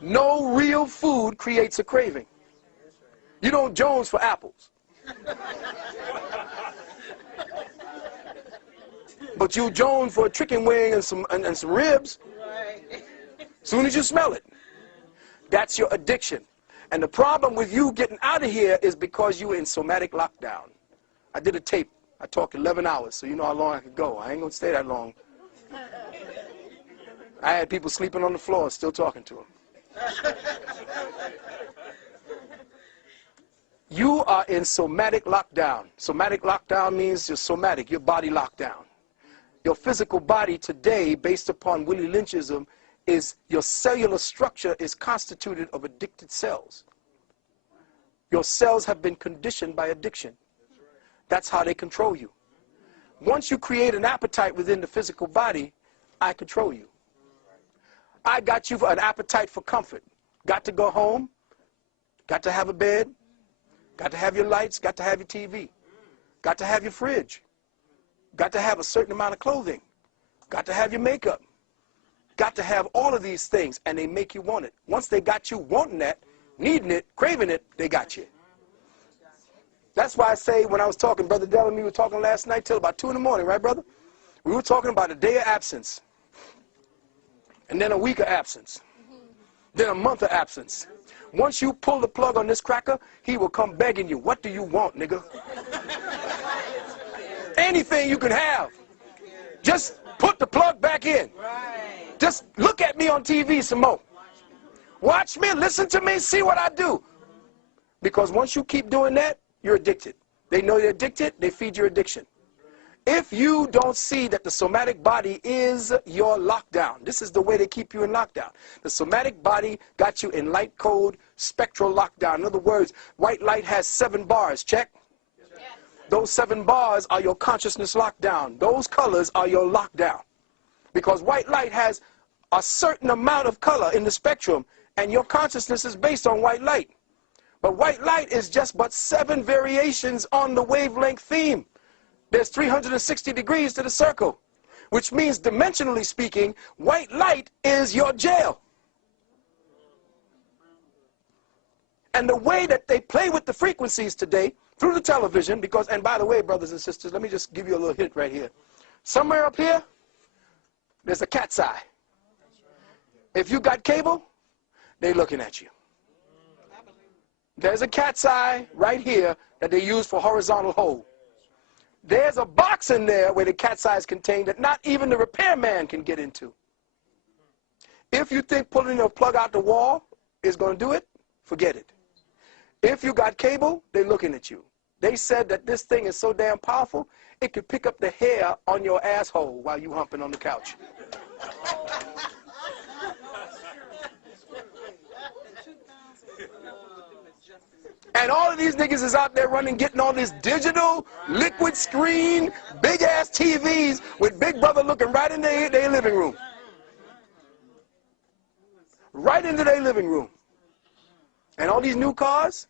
No real food creates a craving. You don't Jones for apples. But you Jones for a chicken wing and some ribs. Soon as you smell it, that's your addiction. And the problem with you getting out of here is because you were in somatic lockdown. I did a tape. I talked 11 hours, so you know how long I could go. I ain't going to stay that long. I had people sleeping on the floor, still talking to them. You are in somatic lockdown. Somatic lockdown means your somatic, your body lockdown. Your physical body today, based upon Willie Lynchism, is your cellular structure is constituted of addicted cells. Your cells have been conditioned by addiction. That's how they control you. Once you create an appetite within the physical body, I control you. I got you for an appetite for comfort. Got to go home, got to have a bed, got to have your lights, got to have your TV, got to have your fridge, got to have a certain amount of clothing, got to have your makeup. Got to have all of these things, and they make you want it. Once they got you wanting that, needing it, craving it, they got you. That's why I say when I was talking, Brother Dell and me were talking last night till about 2 in the morning, right, brother? We were talking about a day of absence, and then a week of absence, then a month of absence. Once you pull the plug on this cracker, he will come begging you, what do you want, nigga? Anything you can have. Just put the plug back in. Just look at me on TV some more. Watch me, listen to me, see what I do. Because once you keep doing that, you're addicted. They know you're addicted, they feed your addiction. If you don't see that the somatic body is your lockdown, this is the way they keep you in lockdown. The somatic body got you in light code spectral lockdown. In other words, white light has 7 bars, check? Those 7 bars are your consciousness lockdown. Those colors are your lockdown. Because white light has a certain amount of color in the spectrum, and your consciousness is based on white light. But white light is just but 7 variations on the wavelength theme. There's 360 degrees to the circle, which means dimensionally speaking, white light is your jail. And the way that they play with the frequencies today through the television, because, and by the way, brothers and sisters, let me just give you a little hint right here. Somewhere up here, there's a cat's eye. If you got cable, they're looking at you. There's a cat's eye right here that they use for horizontal hold. There's a box in there where the cat's eye is contained that not even the repairman can get into. If you think pulling a plug out the wall is going to do it, forget it. If you got cable, they're looking at you. They said that this thing is so damn powerful, it could pick up the hair on your asshole while you humping on the couch. And all of these niggas is out there running, getting all this digital, liquid screen, big-ass TVs with Big Brother looking right in their living room. Right into their living room. And all these new cars?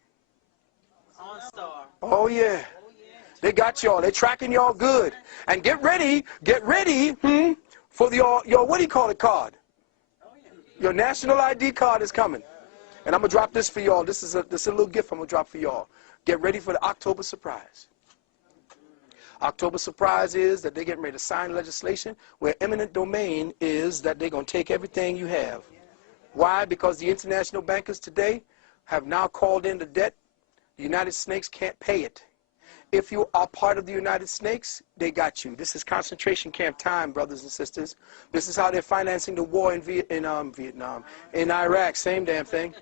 Oh, yeah. They got y'all. They're tracking y'all good. And get ready for your what do you call it, card? Your national ID card is coming. And I'm going to drop this for y'all. This is a little gift I'm going to drop for y'all. Get ready for the October surprise. October surprise is that they're getting ready to sign legislation where eminent domain is that they're going to take everything you have. Why? Because the international bankers today have now called in the debt. The United States can't pay it. If you are part of the United States, they got you. This is concentration camp time, brothers and sisters. This is how they're financing the war in Vietnam, in Iraq, same damn thing.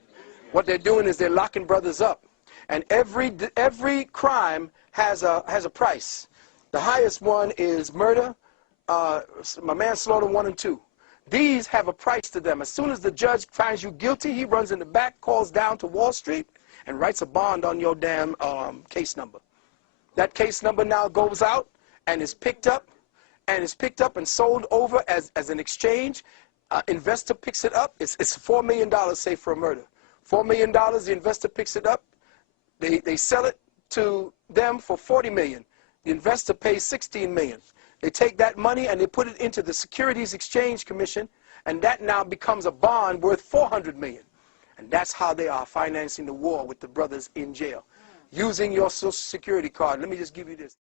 What they're doing is they're locking brothers up. And every crime has a price. The highest one is murder, manslaughter 1 and 2. These have a price to them. As soon as the judge finds you guilty, he runs in the back, calls down to Wall Street, and writes a bond on your damn case number. That case number now goes out and is picked up and sold over as an exchange. Investor picks it up. It's $4 million, say, for a murder. $4 million, the investor picks it up. They sell it to them for $40 million. The investor pays $16 million. They take that money and they put it into the Securities Exchange Commission, and that now becomes a bond worth $400 million. And that's how they are financing the war with the brothers in jail. Using your Social Security card. Let me just give you this.